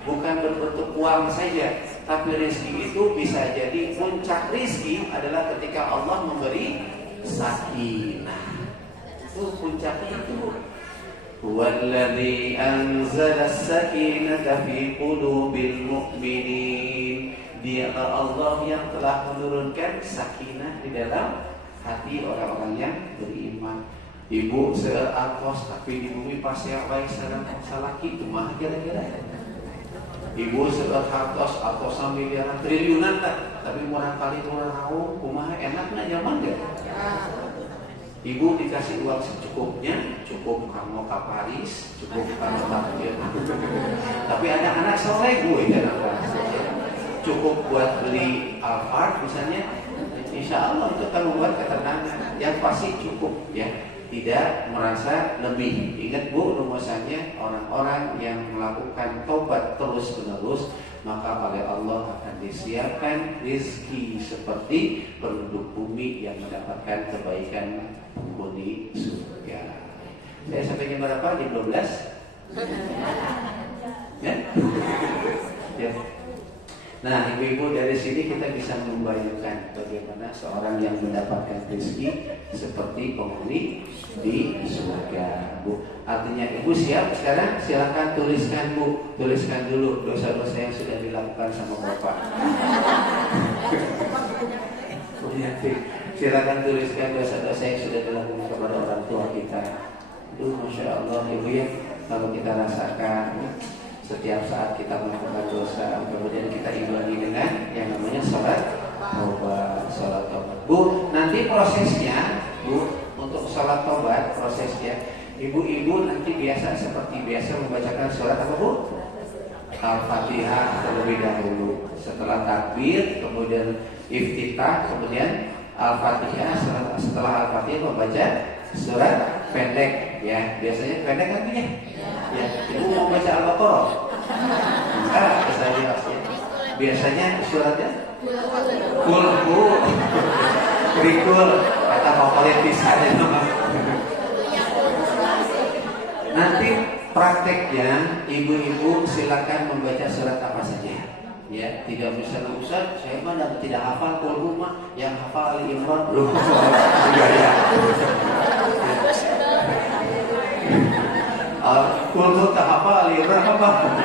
bukan berbentuk uang saja, tapi rezeki itu bisa jadi puncak rezeki adalah ketika Allah memberi sakinah. Itu puncaknya itu Bu. Huwallazi anzala as-sakinata fi qulubil mu'minin. Dialah Allah yang telah menurunkan sakinah di dalam hati orang-orang yang beriman. Ibu seatos tapi di bumi pasti baik sareng salaki kumaha kira-kira. Ibu seatos atos miliaran triliunan tapi murah kali murah raung kumaha enakna nyaman enggak? Ibu dikasih uang secukupnya, cukup kamu ke Paris, cukup kamu takdir. Tapi ada anak soleh Bu, cukup buat beli Alphard misalnya, insya Allah itu akan membuat ketenangan. Yang pasti cukup ya, tidak merasa lebih. Ingat Bu, rumusannya orang-orang yang melakukan taubat terus-menerus, maka oleh Allah akan disiapkan rezeki seperti penduduk bumi yang mendapatkan kebaikan penghuni surga. Saya sampai jam berapa? Jam 12? Ya? Ya. Nah, ibu-ibu dari sini kita bisa membayangkan bagaimana seorang yang mendapatkan rezeki seperti penghuni di surga, Bu. Artinya ibu siap sekarang? Silakan tuliskan Bu, tuliskan dulu dosa-dosa yang sudah dilakukan sama Bapak. Silakan tuliskan dosa-dosa yang sudah dilakukan kepada orang tua kita. Masya Allah Ibu ya, kalau kita rasakan setiap saat kita melakukan dosa, kemudian kita imbangi dengan yang namanya sholat taubat. Bu, nanti prosesnya Bu, untuk sholat taubat prosesnya, ibu-ibu nanti biasa seperti biasa membacakan surat apa Bu? Al-Fatihah terlebih dahulu. Setelah takbir, kemudian iftitah, kemudian Al-Fatihah. Setelah Al-Fatihah membaca surat pendek ya, biasanya pendek kan ya? Ya, ibu mau baca Al-Baqarah? Saya jelasnya. Biasanya suratnya kulhu, krikul, kata favorit pisan itu. Nanti prakteknya ibu-ibu silakan membaca surat apa saja. Ya, tidak misalnya Ustaz, saya mana tidak hafal kulhu mah, yang hafal Ali Imran belum. Ya. Kulhu tak hafal Ali Imran apa?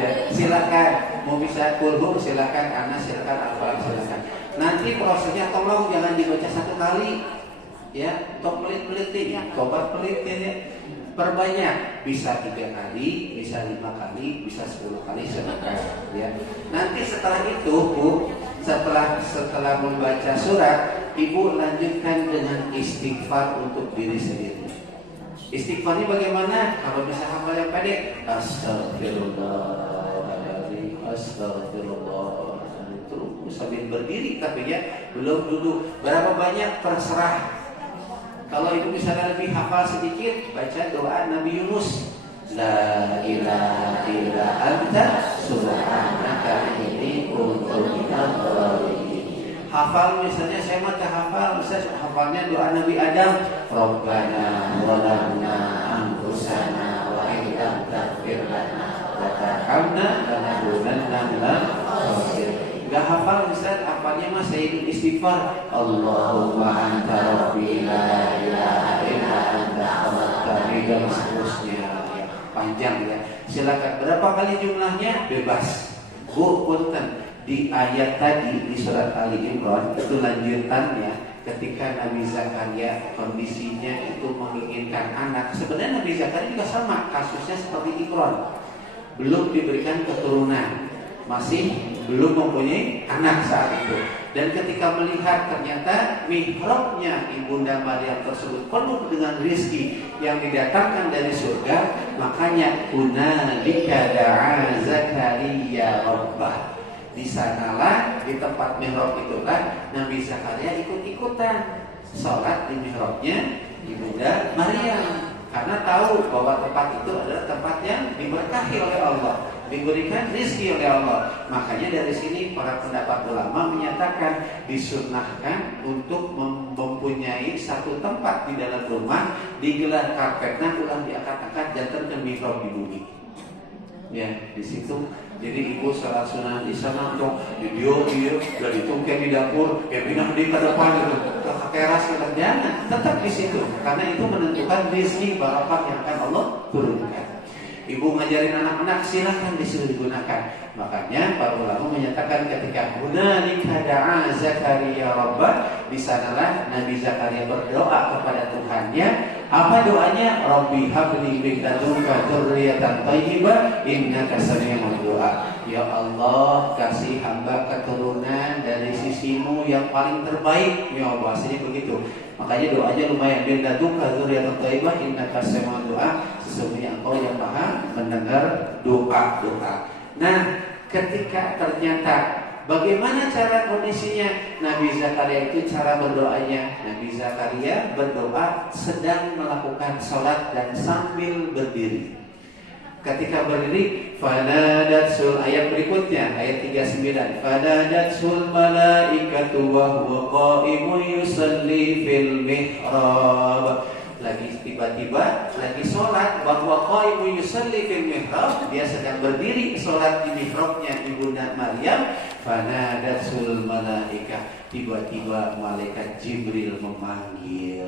Ya, silakan mau bisa kulhu silakan, anak silakan, hafal silakan. Nanti prosesnya tolong jangan dibaca satu kali. Ya, tok pelit-pelit ya, tobat pelit ya. Perbanyak, bisa 3 kali, bisa 5 kali, bisa 10 kali silakan ya. Nanti setelah itu Bu, setelah membaca surat, Ibu lanjutkan dengan istighfar untuk diri sendiri. Istighfarnya bagaimana? Kalau bisa hafal yang pendek, astagfirullahaladzim, astagfirullah, terus sambil berdiri tapi ya, belum duduk. Berapa banyak terserah. Kalau itu misalnya lebih hafal sedikit, baca doa Nabi Yunus. La ilaha illa anta subhanaka inni kuntu minadh dhalimin. Hafal misalnya saya mah hafal, misalnya hafalnya doa Nabi Adam. Rabbana walamna anfusana wa illam taghfir lana wa tarhamna lanakunanna minal khasirin. Gak hafal Ustaz, hafalnya mah saya ikut istighfar. Allahumma anta rabbi la ilaha illa anta khalaqtani dan seterusnya ya, panjang ya. Silakan berapa kali jumlahnya bebas. Bu punten di ayat tadi di surat Ali Imran itu lanjutannya ketika Nabi Zakaria kondisinya itu menginginkan anak. Sebenarnya Nabi Zakaria juga sama kasusnya seperti Imran. Belum diberikan keturunan, masih belum mempunyai anak saat itu. Dan ketika melihat ternyata mihrabnya ibunda Maryam tersebut penuh dengan rizki yang didatangkan dari surga, makanya hunalika da'a Zakaria rabbah. Di sanalah di tempat mihrab itulah Nabi Zakaria ikut-ikutan sholat di mihrabnya ibunda Maryam, karena tahu bahwa tempat itu adalah tempat yang diberkahi oleh Allah, diberikan rezeki oleh Allah. Makanya dari sini para pendapat ulama menyatakan disunnahkan untuk mempunyai satu tempat di dalam rumah digelar karpetnya ulang diangkat-angkat dan terkena mihrab di bumi. Ya, di situ. Jadi ibu salat sunah di sana dong, di dia udah ditungkeng di dapur, ya pindah di ke depan gitu, ke teras ke jangan, tetap di situ, karena itu menentukan rezeki barokah yang akan Allah turunkan. Ibu ngajarin anak-anak silahkan disuruh digunakan. Makanya para ulama menyatakan ketika hunalika da'a Zakaria rabbah, di sanalah Nabi Zakaria berdoa kepada Tuhannya. Apa doanya? Rabbi habli min ladunka dzurriyyatan thayyibah innaka sami'ud du'a. Ya Allah, kasih hamba keturunan dari sisimu yang paling terbaik. Ya bahasanya begitu. Makanya doanya lumayan, min ladunka dzurriyyatan thayyibah innaka sami'ud du'a. Sesungguhnya engkau yang maha mendengar doa-doa. Nah, ketika ternyata bagaimana cara kondisinya Nabi Zakaria itu cara berdoanya? Nabi Zakaria berdoa sedang melakukan sholat dan sambil berdiri. Ketika berdiri, fanadatsul, ayat berikutnya ayat 39, fanadatsul malaikatu wa huwa qa'imun yusalli fil mihrab. Lagi tiba-tiba lagi sholat, bahwa qaimu yusalli fil mihrab, dia sedang berdiri sholat di mihrabnya ibunda Maryam. Fanadatsul malaika, tiba-tiba malaikat Jibril memanggil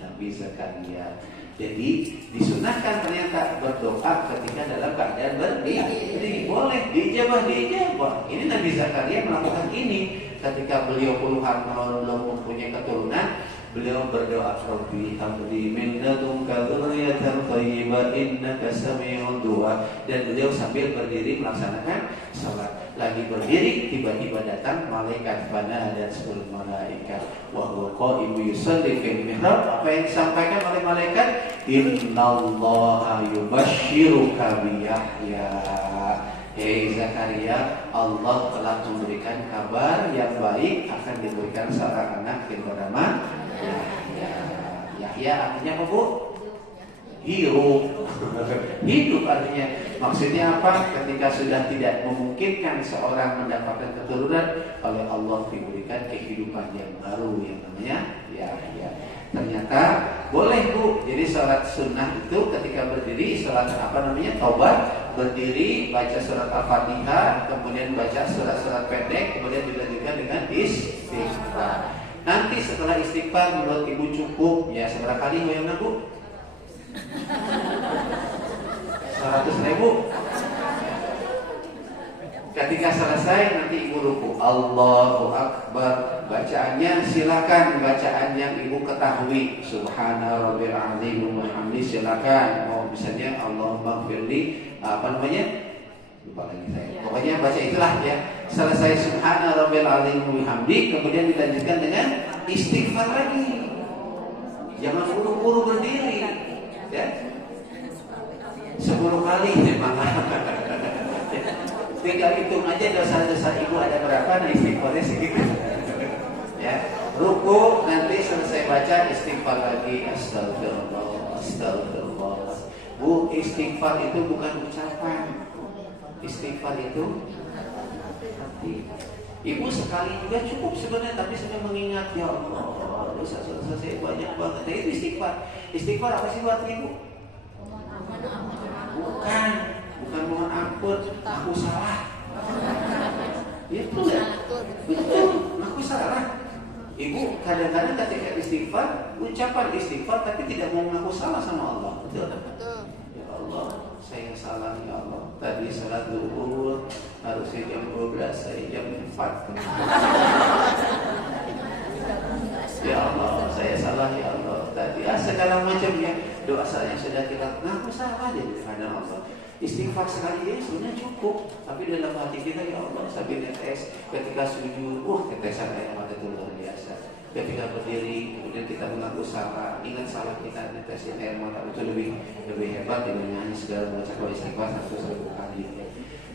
Nabi Zakaria. Jadi disunahkan ternyata berdoa ketika dalam keadaan berdiri. Boleh diijabah. Ini Nabi Zakaria melakukan ini ketika beliau puluhan tahun belum mempunyai keturunan. Beliau berdoa, Rabbi habli min ladunka dzurriyyatan thayyibah innaka sami'ud du'a. Dan beliau sambil berdiri melaksanakan salat. Lagi berdiri, tiba-tiba datang malaikat, fanadatsul malaikat wa huwa qa'imun yusalli fil mihrab. Apa yang disampaikan oleh malaikat? Innallaha yubashshiruka bi Yahya. Hei Zakaria, Allah telah memberikan kabar yang baik akan diberikan seorang anak yang bernama Yahya. Yahya artinya apa Bu? hirup. Hidup artinya maksudnya apa? Ketika sudah tidak memungkinkan seorang mendapatkan keturunan, oleh Allah diberikan kehidupan yang baru yang namanya ya. Ternyata boleh Bu. Jadi sholat sunnah itu ketika berdiri, sholat taubat, berdiri baca surat Al-Fatihah, kemudian baca surat-surat pendek, kemudian dilanjutkan dengan istighfar. Nanti setelah istighfar menurut Ibu cukup ya seberapa kali hoyongna Bu? 100.000. Ketika selesai nanti Ibu ruku, Allahu Akbar. Bacaannya silakan bacaan yang Ibu ketahui. Subhana rabbil azim wa bihamdi silakan. Mau misalnya Allahumma firli lupa lagi saya. Pokoknya baca itulah ya. Selesai Subhana rabbil azim wa bihamdi, kemudian dilanjutkan dengan istighfar lagi. Jangan buru-buru berdiri. Ya. 10 kali memang. Tinggal hitung aja dosa-dosa Ibu ada berapa, nah istighfarnya segitu. Ya, ruku nanti selesai baca istighfar lagi, astagfirullah, astagfirullah. Bu, istighfar itu bukan ucapan. Istighfar itu hati. Ibu sekali juga cukup sebenarnya, tapi sudah mengingat ya Allah, dosa-dosa saya banyak banget. Nah, itu istighfar. Istighfar apa sih buat Ibu? Bukan mohon ampun, aku salah. Itu ya, betul, aku salah. Ibu kadang-kadang ketika istighfar, ucapan istighfar, tapi tidak mau mengaku salah sama Allah. Betul. Ya Allah, saya salah ya Allah. Tadi salat zuhur harusnya jam 12, saya jam 4. Ya Allah, saya salah ya Allah. Tadi segala macam ya doa saya sudah kita ngaku salah di hadapan Allah. Istighfar sekali ya sebenarnya cukup, tapi dalam hati kita ya Allah sambil netes ketika sujud, tetesan air mata itu luar biasa. Ketika berdiri kemudian kita mengaku salah, ingat salah kita, netesin air mata itu lebih hebat dibanding hanya segala baca istighfar 100.000 kali.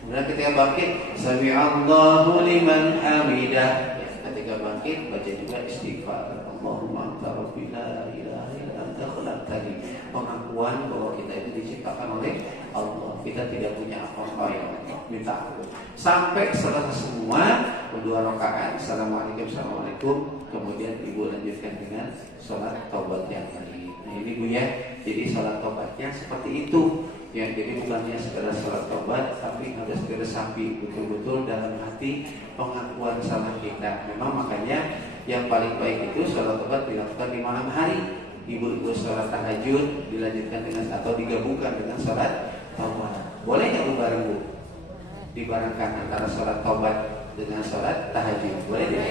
Kemudian ketika bangkit, sami'allahu liman hamidah. Ketika bangkit baca juga istighfar. Allahumma anta rabbi la ilaha illa anta khalaqtani. Pengakuan bahwa kita itu diciptakan oleh Allah. Kita tidak punya apa-apa yang minta ampun. Sampai selesai semua berdua rakaat. Assalamualaikum. Kemudian Ibu lanjutkan dengan sholat taubat yang lain. Nah ini Bu ya. Jadi sholat taubatnya seperti itu. Ya, jadi bukannya sekedar sholat taubat, tapi harus diresapi betul-betul dalam hati pengakuan salah kita. Memang makanya yang paling baik itu sholat taubat dilakukan di malam hari. Ibu-ibu sholat tahajud dilanjutkan dengan atau digabungkan dengan sholat taubat. Boleh nggak Bu bareng Bu? Dibarengkan antara sholat taubat dengan sholat tahajud. Boleh deh?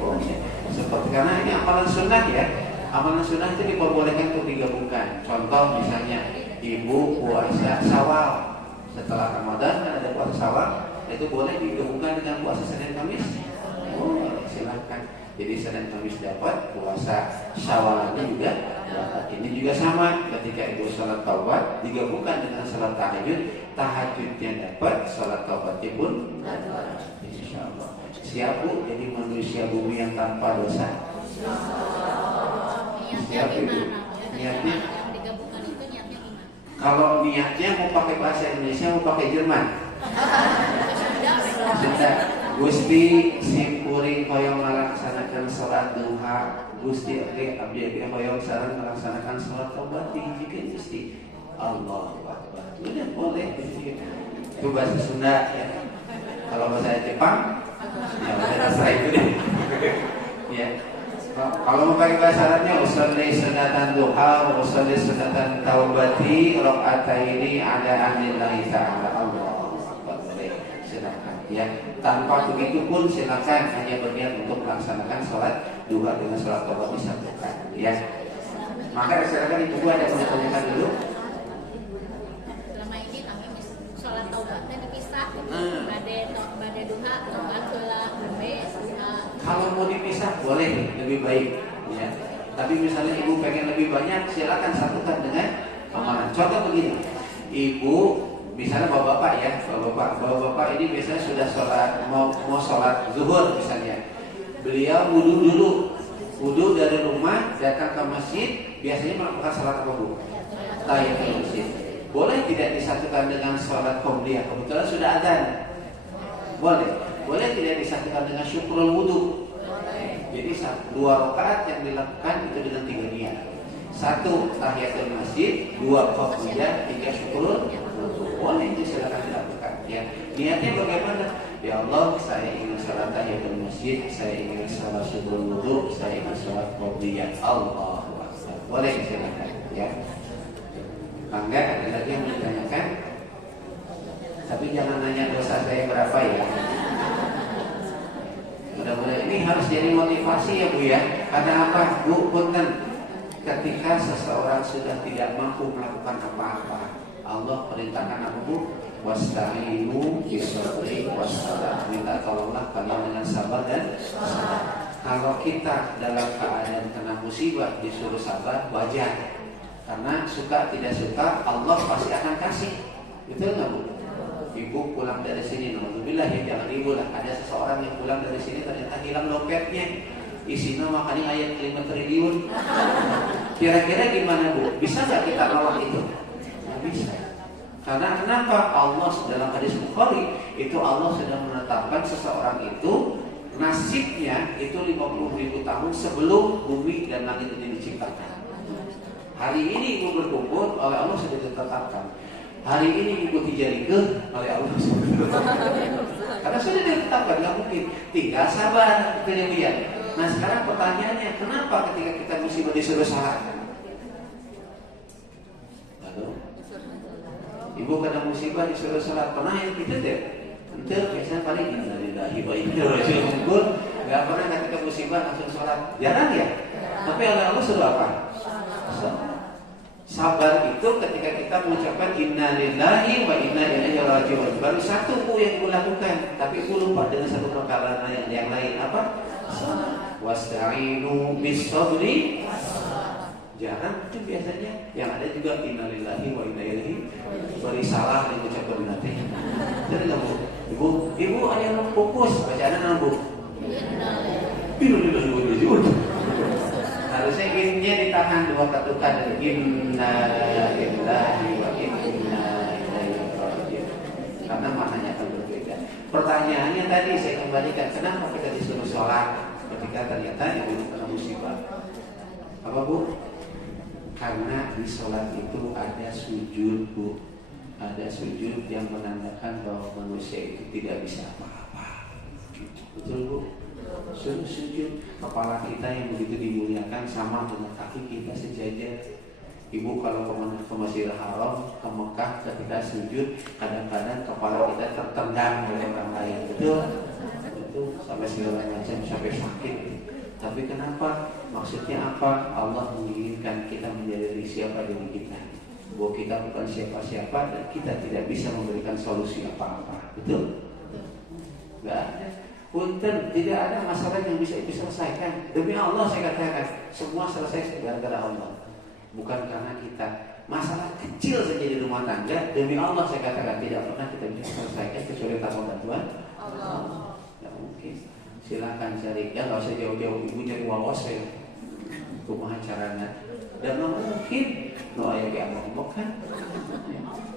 Boleh. Seperti karena ini amalan sunnah ya. Amalan sunnah itu diperbolehkan untuk digabungkan. Contoh misalnya Ibu puasa Syawal setelah Ramadan kan ada puasa Syawal, itu boleh digabungkan dengan puasa Senin Kamis. Silakan. Jadi Senin Kamis dapat puasa Syawalnya juga. Ini juga sama, ketika Ibu sholat taubat digabungkan dengan sholat tahajud, tahajudnya dapat, sholat taubatnya pun dapat. Insyaallah. Siap Bu jadi manusia bumi yang tanpa dosa? Siap Ibu. Niatnya? Kalau niatnya mau pakai bahasa Indonesia, mau pakai Jerman. Sudah. Gusti simpuring hoyong melaksanakan sholat duha. Gusti abdi hoyong sareng melaksanakan sholat taubat dihijikan Gusti. Allahu Akbar. Sudah boleh. Itu bahasa Sunda ya. Kalau bahasa Jepang, ya bahasa itu deh. Ya. Kalau mau pakai bahasa Arabnya usolli sunatan duha, usolli sunatan taubati, rakaataini ada anillahi ta'ala. Allah boleh silakan ya. Tanpa begitu pun silakan hanya berniat untuk melaksanakan sholat duha dengan sholat taubat disatukan ya. Maka silakan Ibu ada yang tanyakan dulu. Selama ini kami sholat taubatnya dipisah. Bade duha, taubat heula, Kalau mau dipisah boleh lebih baik ya. Tapi misalnya Ibu pengen lebih banyak, silakan satukan dengan amalan. Contoh begini, Ibu misalnya bapak-bapak ya, bapak-bapak ini biasanya sudah sholat mau sholat zuhur misalnya, beliau wudu dulu Wudu dari rumah datang ke masjid biasanya melakukan salat apa bu? Tahiyatul masjid. Boleh tidak disatukan dengan salat qobliyah? Kebetulan sudah adzan. Boleh. Boleh tidak disatukan dengan syukrul wudu? Jadi 2 rakaat yang dilakukan itu dengan 3 niat. 1 tahiyatul masjid, 2 qobliyah, 3 syukrul wudu. Boleh itu silakan dilakukan. Ya. Niatnya bagaimana? Ya Allah, saya ingin salat tahiyatul masjid, saya ingin salat syukrul wudu, saya ingin salat qobliyah. Allahu Akbar. Boleh silakan. Ya. Bangga ada lagi yang ditanyakan? Tapi jangan nanya dosa saya berapa ya. Mudah-mudahan ini harus jadi motivasi ya Bu ya. Karena apa? Bu, punten. Ketika seseorang sudah tidak mampu melakukan apa-apa, Allah perintahkan apa Bu? Wasta'inu bis-sabri was-salah. Minta tolonglah kalian dengan sabar dan sabar. Kalau kita dalam keadaan kena musibah disuruh sabar, wajar. Karena suka tidak suka Allah pasti akan kasih. Betul nggak Bu? Ibu pulang dari sini, alhamdulillah ya, jangan ibu lah. Ada seseorang yang pulang dari sini ternyata hilang dompetnya, isinya makanya ayat 5 triliun. Kira-kira gimana Bu? Bisa nggak kita nolak itu? Nggak bisa. Karena kenapa? Allah dalam hadis Bukhari itu Allah sedang menetapkan seseorang itu nasibnya itu 50.000 tahun sebelum bumi dan langit ini diciptakan. Hari ini ibu berkumpul oleh Allah sudah ditetapkan. Hari ini ibu dijadikan oleh Allah sudah ditetapkan. Karena sudah ditetapkan, nggak mungkin. Tinggal sabar, itu yang dia. Nah sekarang pertanyaannya, kenapa ketika kita musibah disuruh salat? Lalu, ibu kena musibah disuruh salat, pernah yang kita deh? Itu biasanya paling innalillahi wa inna ilaihi raji'un. Nggak pernah ketika musibah langsung salat, jarang ya. Tapi oleh Allah suruh apa? Sabar itu ketika kita mengucapkan innalillahi wa inna ilaihi raji'un. Baru satu Bu yang ibu lakukan, tapi ibu lupa dengan satu perkara yang lain apa? Wasta'inu bis-sabri. Jarang itu biasanya. Yang ada juga innalillahi wa inna ilaihi. Beri salah yang ucapkan nanti. Jadi nggak Bu? Ibu ada yang fokus bacaan apa Bu? Innalillahi wa inna ilaihi raji'un. Harusnya innya ditahan 2 ketukan dari inna lillahi wa inna ilaihi raji'un. Karena maknanya akan berbeda. Pertanyaannya tadi saya kembalikan, kenapa kita disuruh sholat ketika ternyata yang kena musibah? Apa Bu? Karena di sholat itu ada sujud Bu. Ada sujud yang menandakan bahwa manusia itu tidak bisa apa-apa. Betul Bu? Suruh sujud, kepala kita yang begitu dimuliakan sama dengan kaki kita sejajar. Ibu kalau ke Masjidil Haram, ke Mekah ketika sujud, kadang-kadang kepala kita tertendang oleh orang lain. Betul? Itu sampai segala macam, sampai sakit. Tapi kenapa? Maksudnya apa? Allah menginginkan kita menjadi siapa diri kita. Bahwa kita bukan siapa-siapa dan kita tidak bisa memberikan solusi apa-apa. Betul? Enggak ada. Punten, tidak ada masalah yang bisa diselesaikan. Demi Allah saya katakan, semua selesai gara-gara Allah. Bukan karena kita. Masalah kecil saja di rumah tangga, demi Allah saya katakan tidak pernah kita bisa selesaikan kecuali tanpa bantuan Allah. Tidak mungkin. Silakan cari, ya nggak usah jauh-jauh, ibu cari wawas ya. Kumaha caranya. Dan mungkin doa yang diambil kan.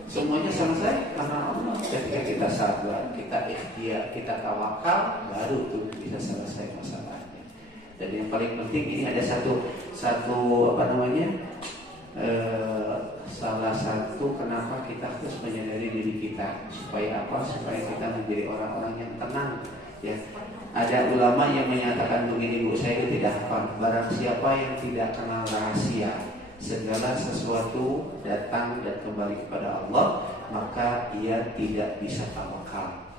Semuanya selesai karena Allah. Ketika kita sabar, kita ikhtiar, kita tawakal, baru tuh bisa selesai masalahnya. Dan yang paling penting ini ada satu apa namanya? Salah satu kenapa kita harus menyadari diri kita supaya apa? Supaya kita menjadi orang-orang yang tenang. Ya, ada ulama yang menyatakan begini Bu, saya tidak hafal. Barang siapa yang tidak kenal rahasia, segala sesuatu datang dan kembali kepada Allah, maka ia tidak bisa tawakal.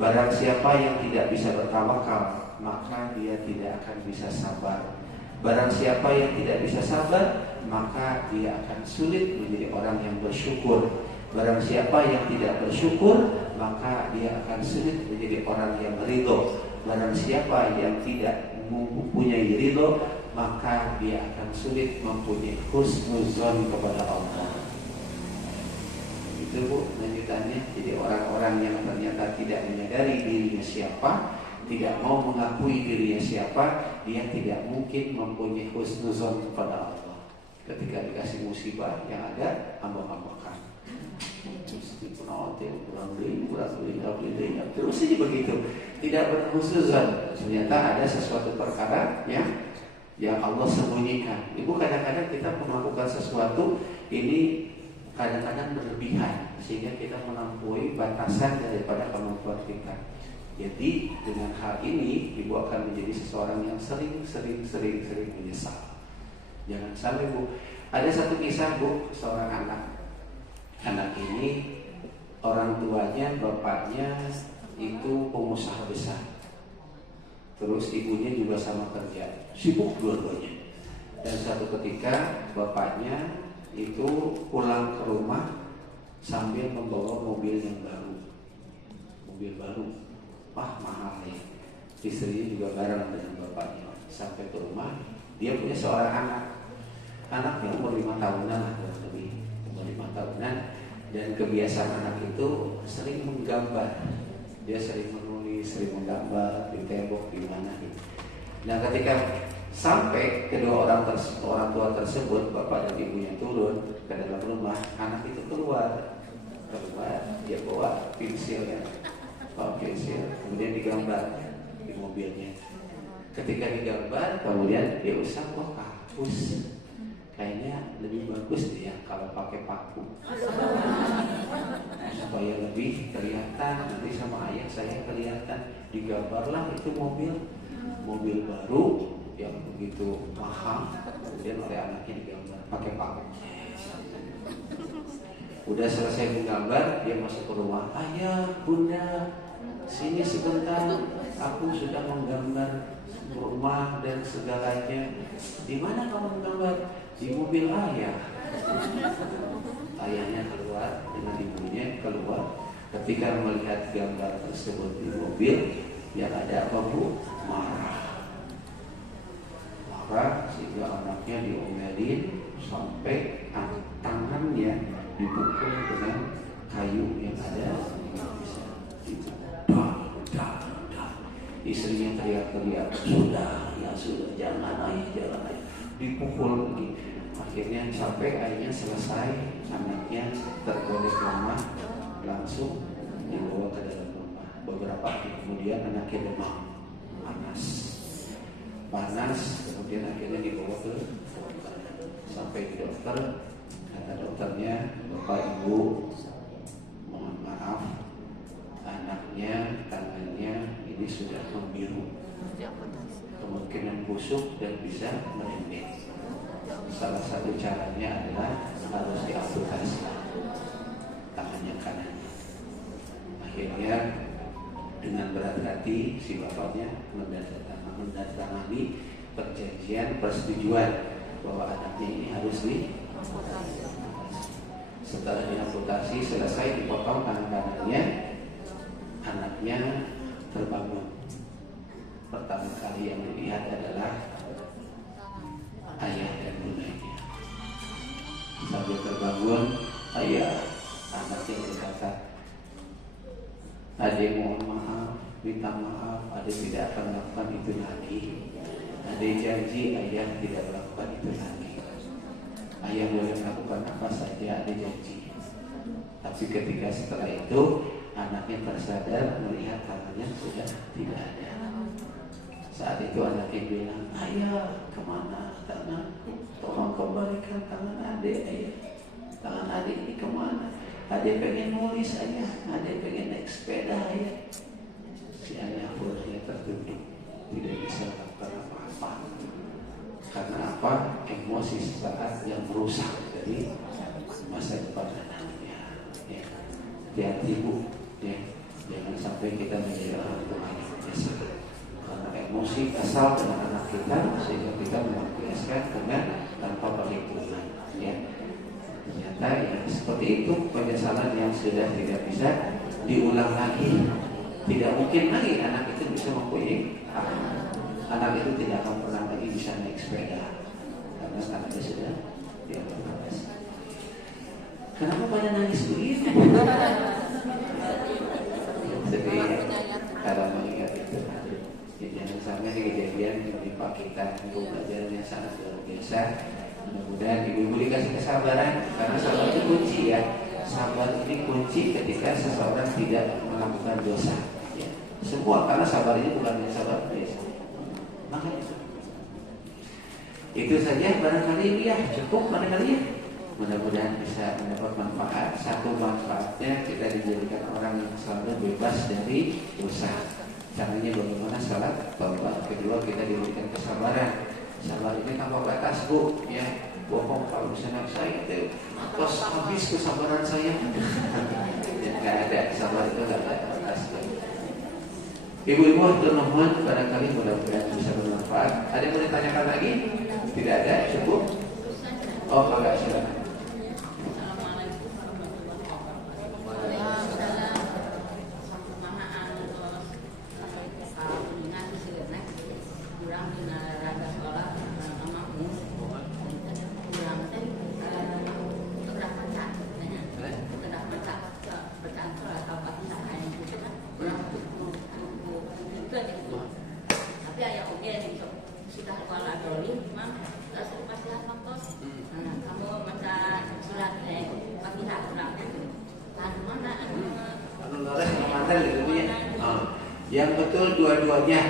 Barang siapa yang tidak bisa bertawakal, maka dia tidak akan bisa sabar. Barang siapa yang tidak bisa sabar, maka dia akan sulit menjadi orang yang bersyukur. Barang siapa yang tidak bersyukur, maka dia akan sulit menjadi orang yang ridho. Barang siapa yang tidak mempunyai ridho, maka dia akan sulit mempunyai husnuzon kepada Allah. Itu Bu lanjutannya. Jadi orang-orang yang ternyata tidak menyadari dirinya siapa, tidak mau mengakui dirinya siapa, dia tidak mungkin mempunyai husnuzon kepada Allah. Ketika dikasih musibah yang ada ambak-ambakan, mesti kurang beli, terus saja begitu, tidak berhusnuzon. Ternyata ada sesuatu perkara yang Allah sembunyikan. Ibu, kadang-kadang kita melakukan sesuatu ini kadang-kadang berlebihan sehingga kita melampaui batasan daripada kemampuan kita. Jadi dengan hal ini ibu akan menjadi seseorang yang sering menyesal. Jangan sampai, Bu. Ada satu kisah, Bu, seorang anak ini orang tuanya, bapaknya itu pengusaha besar. Terus ibunya juga sama kerja, sibuk dua-duanya. Dan satu ketika bapaknya itu pulang ke rumah sambil membawa mobil yang baru. Mobil baru, wah mahal ya. Istrinya juga bareng dengan bapaknya. Sampai ke rumah, dia punya seorang anak. Anaknya umur 5 tahunan lah, lebih umur 5 tahunan. Dan kebiasaan anak itu sering menggambar. Dia sering menulis, sering menggambar di tembok, di mana gitu. Nah, ketika sampai kedua orang tua tersebut, bapak dan ibunya turun ke dalam rumah, anak itu keluar, dia bawa pensil, kemudian digambar di mobilnya. Ketika digambar, kemudian dia usah, hapus. Kayaknya lebih bagus dia kalau pakai paku supaya lebih kelihatan, nanti sama ayah saya kelihatan. Digambarlah itu mobil baru yang begitu mahal, kemudian oleh anaknya digambar pakai paku. Udah selesai menggambar, dia masuk ke rumah. Ayah, bunda, sini sebentar, aku sudah menggambar rumah dan segalanya. Di mana kamu menggambar? Di mobil ayah. Ayahnya keluar dengan ibunya keluar. Ketika melihat gambar tersebut di mobil, yang ada apa, Bu? Marah, sehingga anaknya diomelin sampai tangannya dipukul dengan kayu yang ada. Istrinya teriak-teriak, sudah, jangan ayah, dipukul lagi. Akhirnya sampai ayahnya selesai, anaknya tergolek lemah, langsung dibawa ke dalam rumah. Beberapa hari kemudian anaknya demam, panas, kemudian akhirnya dibawa ke dokter. Sampai di dokter, kata dokternya, Bapak Ibu, mohon maaf, anaknya tangannya ini sudah membiru, kemungkinan busuk dan bisa merembet. Salah satu caranya adalah harus diamputasi tangannya kanan. Akhirnya dengan berat hati si bapaknya menandatangani perjanjian persetujuan bahwa anaknya ini harus diamputasi. Setelah diamputasi selesai, dipotong tangan kanannya, anaknya terbangun. Pertama kali yang dilihat adalah ayah dan bundanya. Sambil terbangun, ayah, anaknya berkata, "Adik mohon maaf, minta maaf, adik tidak akan melakukan itu lagi. Adik janji ayah tidak melakukan itu lagi. Ayah boleh melakukan apa saja, adik janji." Tapi ketika setelah itu anaknya tersadar melihat tangannya sudah tidak ada. Saat itu anaknya bilang, "Ayah, kemana tanganku? Tolong kembalikan tangan adik, ayah. Tangan adik ini kemana? Adik pengen nulis, ayah. Adik pengen naik sepeda, ayah." Si ayah perutnya tertunduk, tidak bisa melakukan apa-apa. Karena apa? Emosi sesaat yang merusak dari masa depan anaknya. Ya. Hati-hati, Bu. Ya. Jangan sampai kita menjadi orang tua yang biasa. Karena emosi asal dengan anak kita, sehingga kita melampiaskan dengan tanpa perhitungan. Ya. Ternyata ya seperti itu penyesalan yang sudah tidak bisa diulang lagi. Tidak mungkin lagi anak itu bisa mempunyai anak itu tidak akan pernah lagi bisa naik sepeda karena anaknya sudah diabetes. Kenapa pada nangis begitu? Jadi kalau mengingat itu bapak kita untuk pelajarannya sangat luar biasa. Mudah-mudahan ibu-ibu dikasih kesabaran, karena sabar itu kunci ya. Sabar ini kunci ketika seseorang tidak melakukan dosa ya. Semua, karena sabar ini bukan hanya sabar biasa. Makanya itu saja barangkali ya, cukup barangkali ya. Mudah-mudahan bisa mendapat manfaat. Satu manfaatnya kita dijadikan orang yang selalu bebas dari dosa. Caranya bagaimana salat taubat. Kedua, kita diberikan kesabaran. Sabar ini tanpa batas bu ya. Bohong kalau misalnya saya itu pas habis kesabaran saya. Ya, nggak ada, sabar itu nggak ada batas. Ibu-ibu termohon barangkali mudah-mudahan bisa bermanfaat. Ada yang mau ditanyakan lagi? Tidak ada, cukup. Oh, enggak, silakan. Yang betul dua-duanya.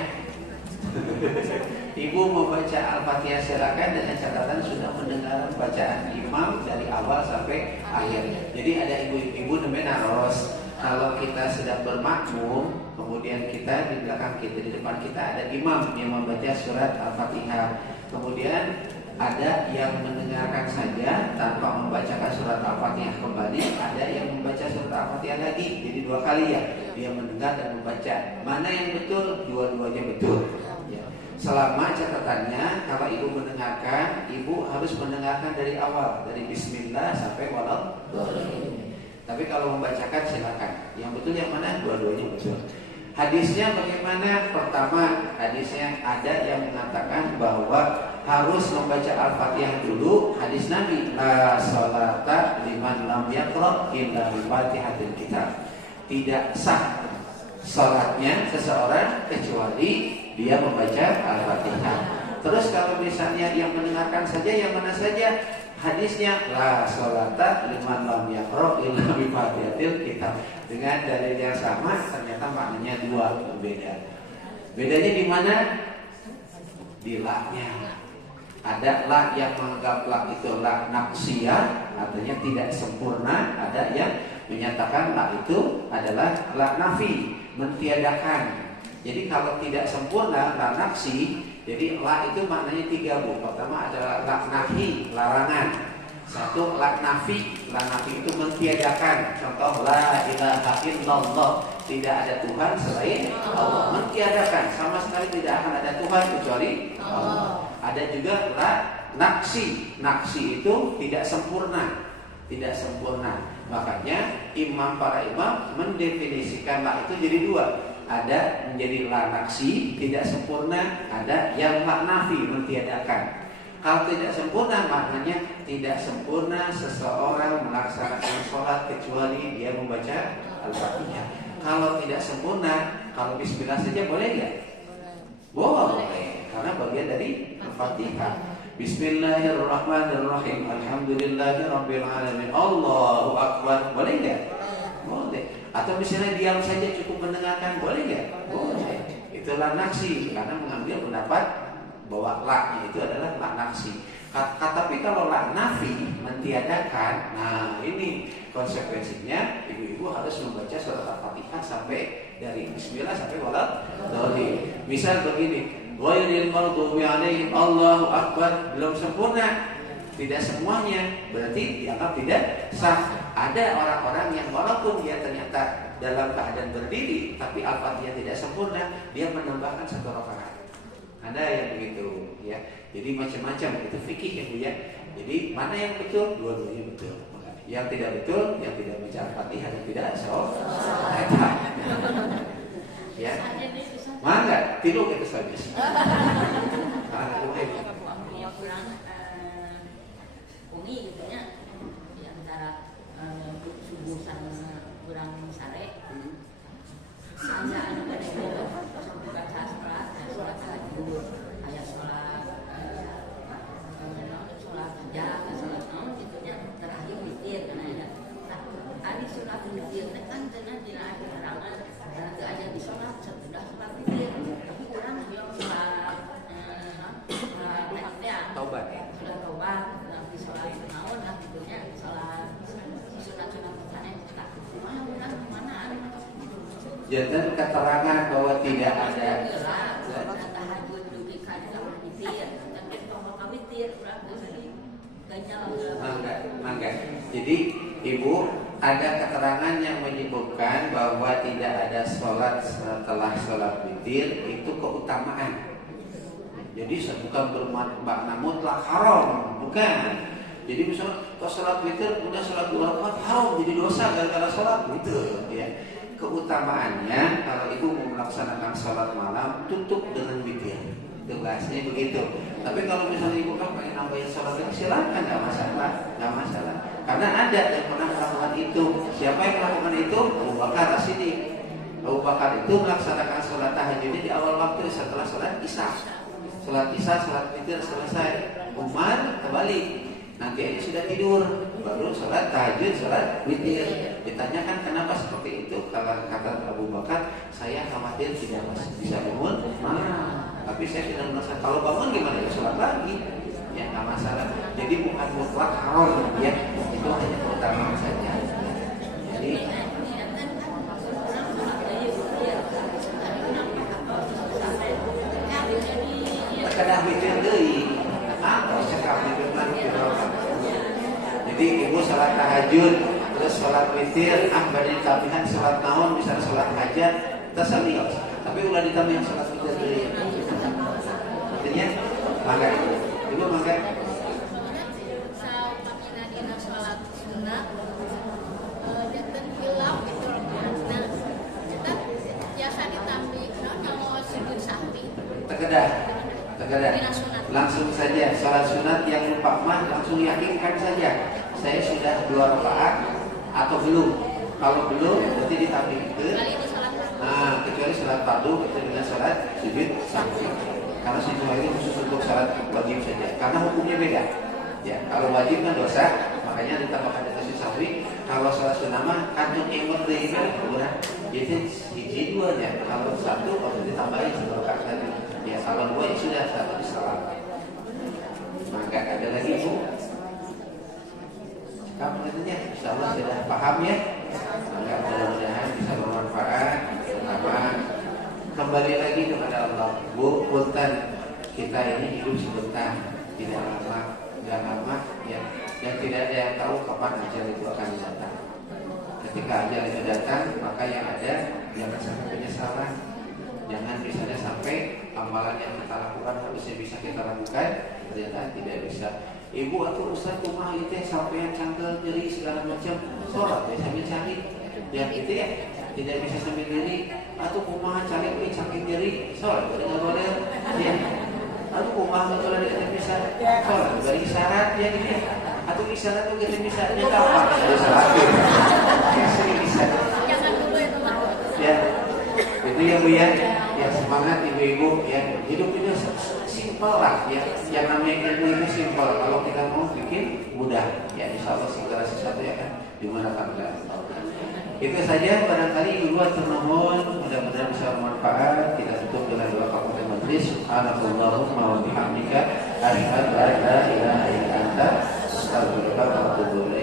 Ibu membaca Al-Fatihah silakan dengan catatan sudah mendengar bacaan imam dari awal sampai akhir. Jadi ada ibu-ibu namanya naros. Kalau kita sedang bermakmum, kemudian kita di belakang kita, di depan kita ada imam yang membaca surat Al-Fatihah. Kemudian ada yang mendengarkan saja tanpa membacakan surat Al-Fatihah kembali. Ada yang membaca surat Al-Fatihah lagi. Jadi dua kali ya. Dia mendengar dan membaca. Mana yang betul? Dua-duanya betul ya. Selama catatannya, kalau ibu mendengarkan, ibu harus mendengarkan dari awal, dari Bismillah sampai walau. Tapi kalau membacakan silakan. Yang betul yang mana? Dua-duanya betul. Hadisnya bagaimana? Pertama, hadisnya ada yang mengatakan bahwa harus membaca Al-Fatihah dulu. Hadis Nabi, la sholata liman lam yaqra illa bi Fatihatil Kitab. Tidak sah sholatnya seseorang kecuali dia membaca Al-Fatihah. Terus kalau misalnya yang mendengarkan saja, yang mana saja? Hadisnya la sholata liman lam yaqra illa bi Fatihatil Kitab. Dengan dalil yang sama, ternyata maknanya dua berbeda. Bedanya di mana? Di la-nya. Ada la yang menganggap la itu la naksiyah, artinya tidak sempurna. Ada yang menyatakan la itu adalah la nafi, mentiadakan. Jadi kalau tidak sempurna la naksi, jadi la itu maknanya tiga bu. Pertama adalah la nahi, larangan. Satu la nafi itu mentiadakan. Contoh la ilaha illallah, tidak ada Tuhan selain Allah. Mentiadakan, sama sekali tidak akan ada Tuhan kecuali Allah. Ada juga la naksi itu tidak sempurna. Tidak sempurna. Makanya para imam mendefinisikan la itu jadi dua. Ada menjadi la naksi, tidak sempurna. Ada yang la nafi, mentiadakan. Kalau tidak sempurna maknanya tidak sempurna seseorang melaksanakan sholat kecuali dia membaca Al-Fatihah. Kalau tidak sempurna, kalau bismillah saja boleh nggak? Boleh, karena bagian dari Al-Fatihah. Bismillahirrahmanirrahim. Alhamdulillahirabbil alamin. Allahu akbar. Boleh nggak? Boleh. Atau misalnya diam saja cukup mendengarkan, boleh nggak? Boleh. Itulah naksi, karena mengambil pendapat bahwa la-nya itu adalah la naksi. Tapi kalau la nafi, mentiadakan, nah ini konsekuensinya ibu-ibu harus membaca surat Al-Fatihah sampai dari Bismillah sampai walad dhalin. Misal begini, ghairil maghdubi alaihim, Allahu akbar, belum sempurna. Tidak semuanya, berarti dianggap tidak sah. Ada orang-orang yang walaupun dia ternyata dalam keadaan berdiri, tapi Al-Fatihah tidak sempurna, dia menambahkan satu rakaat. Ada yang begitu ya. Jadi macam-macam, itu fikih ya Bu ya. Jadi mana yang betul? Dua-duanya betul. Yang tidak betul, yang tidak baca Al-Fatihah, yang tidak sholat. Ya. Mana? Tidur kita saja. Umi gitu ya. Di antara subuh sama kurang sare. Saja ada pada itu sampai baca sholat tahajud, ayat sholat setelah sholat witir. Tapi orang yang sholat Taubat. sudah taubat, nanti sholat naon lah gitunya, sholat sunat-sunat misalnya kita mana Jangan keterangan bahwa tidak ada sholat tahajud dugi kada witir, dan kita mau kawitir berarti tadi Mangga. Jadi ibu ada keterangan yang menyebutkan bahwa tidak ada sholat setelah sholat witir itu keutamaan. Jadi bukan bermakna mutlak haram, bukan. Jadi misalnya pas sholat witir udah sholat 2 rakaat haram jadi dosa gara-gara sholat witir, ya. Keutamaannya kalau ibu mau melaksanakan sholat malam tutup dengan witir. Itu bahasanya begitu. Tapi kalau misalnya ibu kan pengen nambahin sholat lagi silakan, nggak masalah. Karena ada yang pernah melakukan itu. Siapa yang melakukan itu? Abu Bakar As-Siddiq. Abu Bakar itu melaksanakan sholat tahajudnya di awal waktu setelah sholat isya. Sholat isya, sholat witir selesai. Umar kembali. Nanti aja sudah tidur, baru sholat tahajud, sholat witir. Ditanyakan kenapa seperti itu? Kalau kata Abu Bakar, saya khawatir tidak bisa bangun. Tapi saya tidak merasa kalau bangun gimana ya sholat lagi, ya nggak masalah. Jadi bukan mutlak haram, ya itu hanya keutamaan saja. Jadi terkadang witir deui, apa cekap witir nanti. Jadi ibu sholat tahajud, terus sholat witir, badai tambahan sholat naon, misalnya sholat hajat, terserah. Tapi ulah ditambahin sholat witir deui. Artinya mangga ibu mangga. sholat sunat jantan hilaf gitu loh. Nah, kita biasa ditambih kalau sujud sahwi. Terkedah. Langsung saja sholat sunat yang lupa mah langsung yakinkan saja. Saya sudah 2 rakaat atau belum. Kalau belum berarti ditambih itu. Nah, kecuali sholat fardu itu dengan sholat sujud sahwi. Karena sujud sahwi khusus untuk sholat wajib saja. Karena hukumnya beda. Ya, kalau wajib kan dosa, makanya ditambahkan dengan sujud sahwi. Kalau sholat sunat mah kantung emot deui murah. Jadi hiji 2 aja. Kalau 1 harus ditambahin 1 rakaat tadi. Ya, kalau 2 ya sudah 1 disalam. Maka ada lagi Bu. Kamu katanya, insyaallah sudah paham ya. Maka mudah-mudahan bisa bermanfaat. Pertama, kembali lagi kepada Allah. Bu, punten kita ini hidup sebentar, tidak lama, ya. Dan tidak ada yang tahu kapan ajal itu akan datang. Ketika ajal itu datang, maka yang ada jangan sampai penyesalan. Jangan misalnya sampai amalan yang kita lakukan harusnya bisa kita lakukan, ternyata tidak bisa. Ibu atau ustaz kumaha itu sampai yang cangkel nyeri segala macam, sholat ya sambil cari, ya gitu ya, tidak bisa sambil diri. Atau kumaha cari cangkel nyeri, sholat nggak boleh, ya. Atau kumaha betul tidak bisa, sholat dari isyarat ya gitu ya. Atau isyarat itu kita bisa nyata apa? Sholat ya sering bisa. Jangan dulu itu mah. Ya, itu ya Bu ya. Ya semangat ibu-ibu ya, hidup itu simpel lah ya. Yang namanya ilmu itu simpel. Kalau kita mau bikin mudah ya, insyaallah segala sesuatu ya kan dimudahkan oleh Allah. Itu saja barangkali ibu termohon mudah-mudahan bisa bermanfaat. Kita tutup dengan doa kafaratul majlis. Subhanallahumma wa bihamdika asyhadu an la ilaha illa anta astaghfiruka wa atubu ilaik.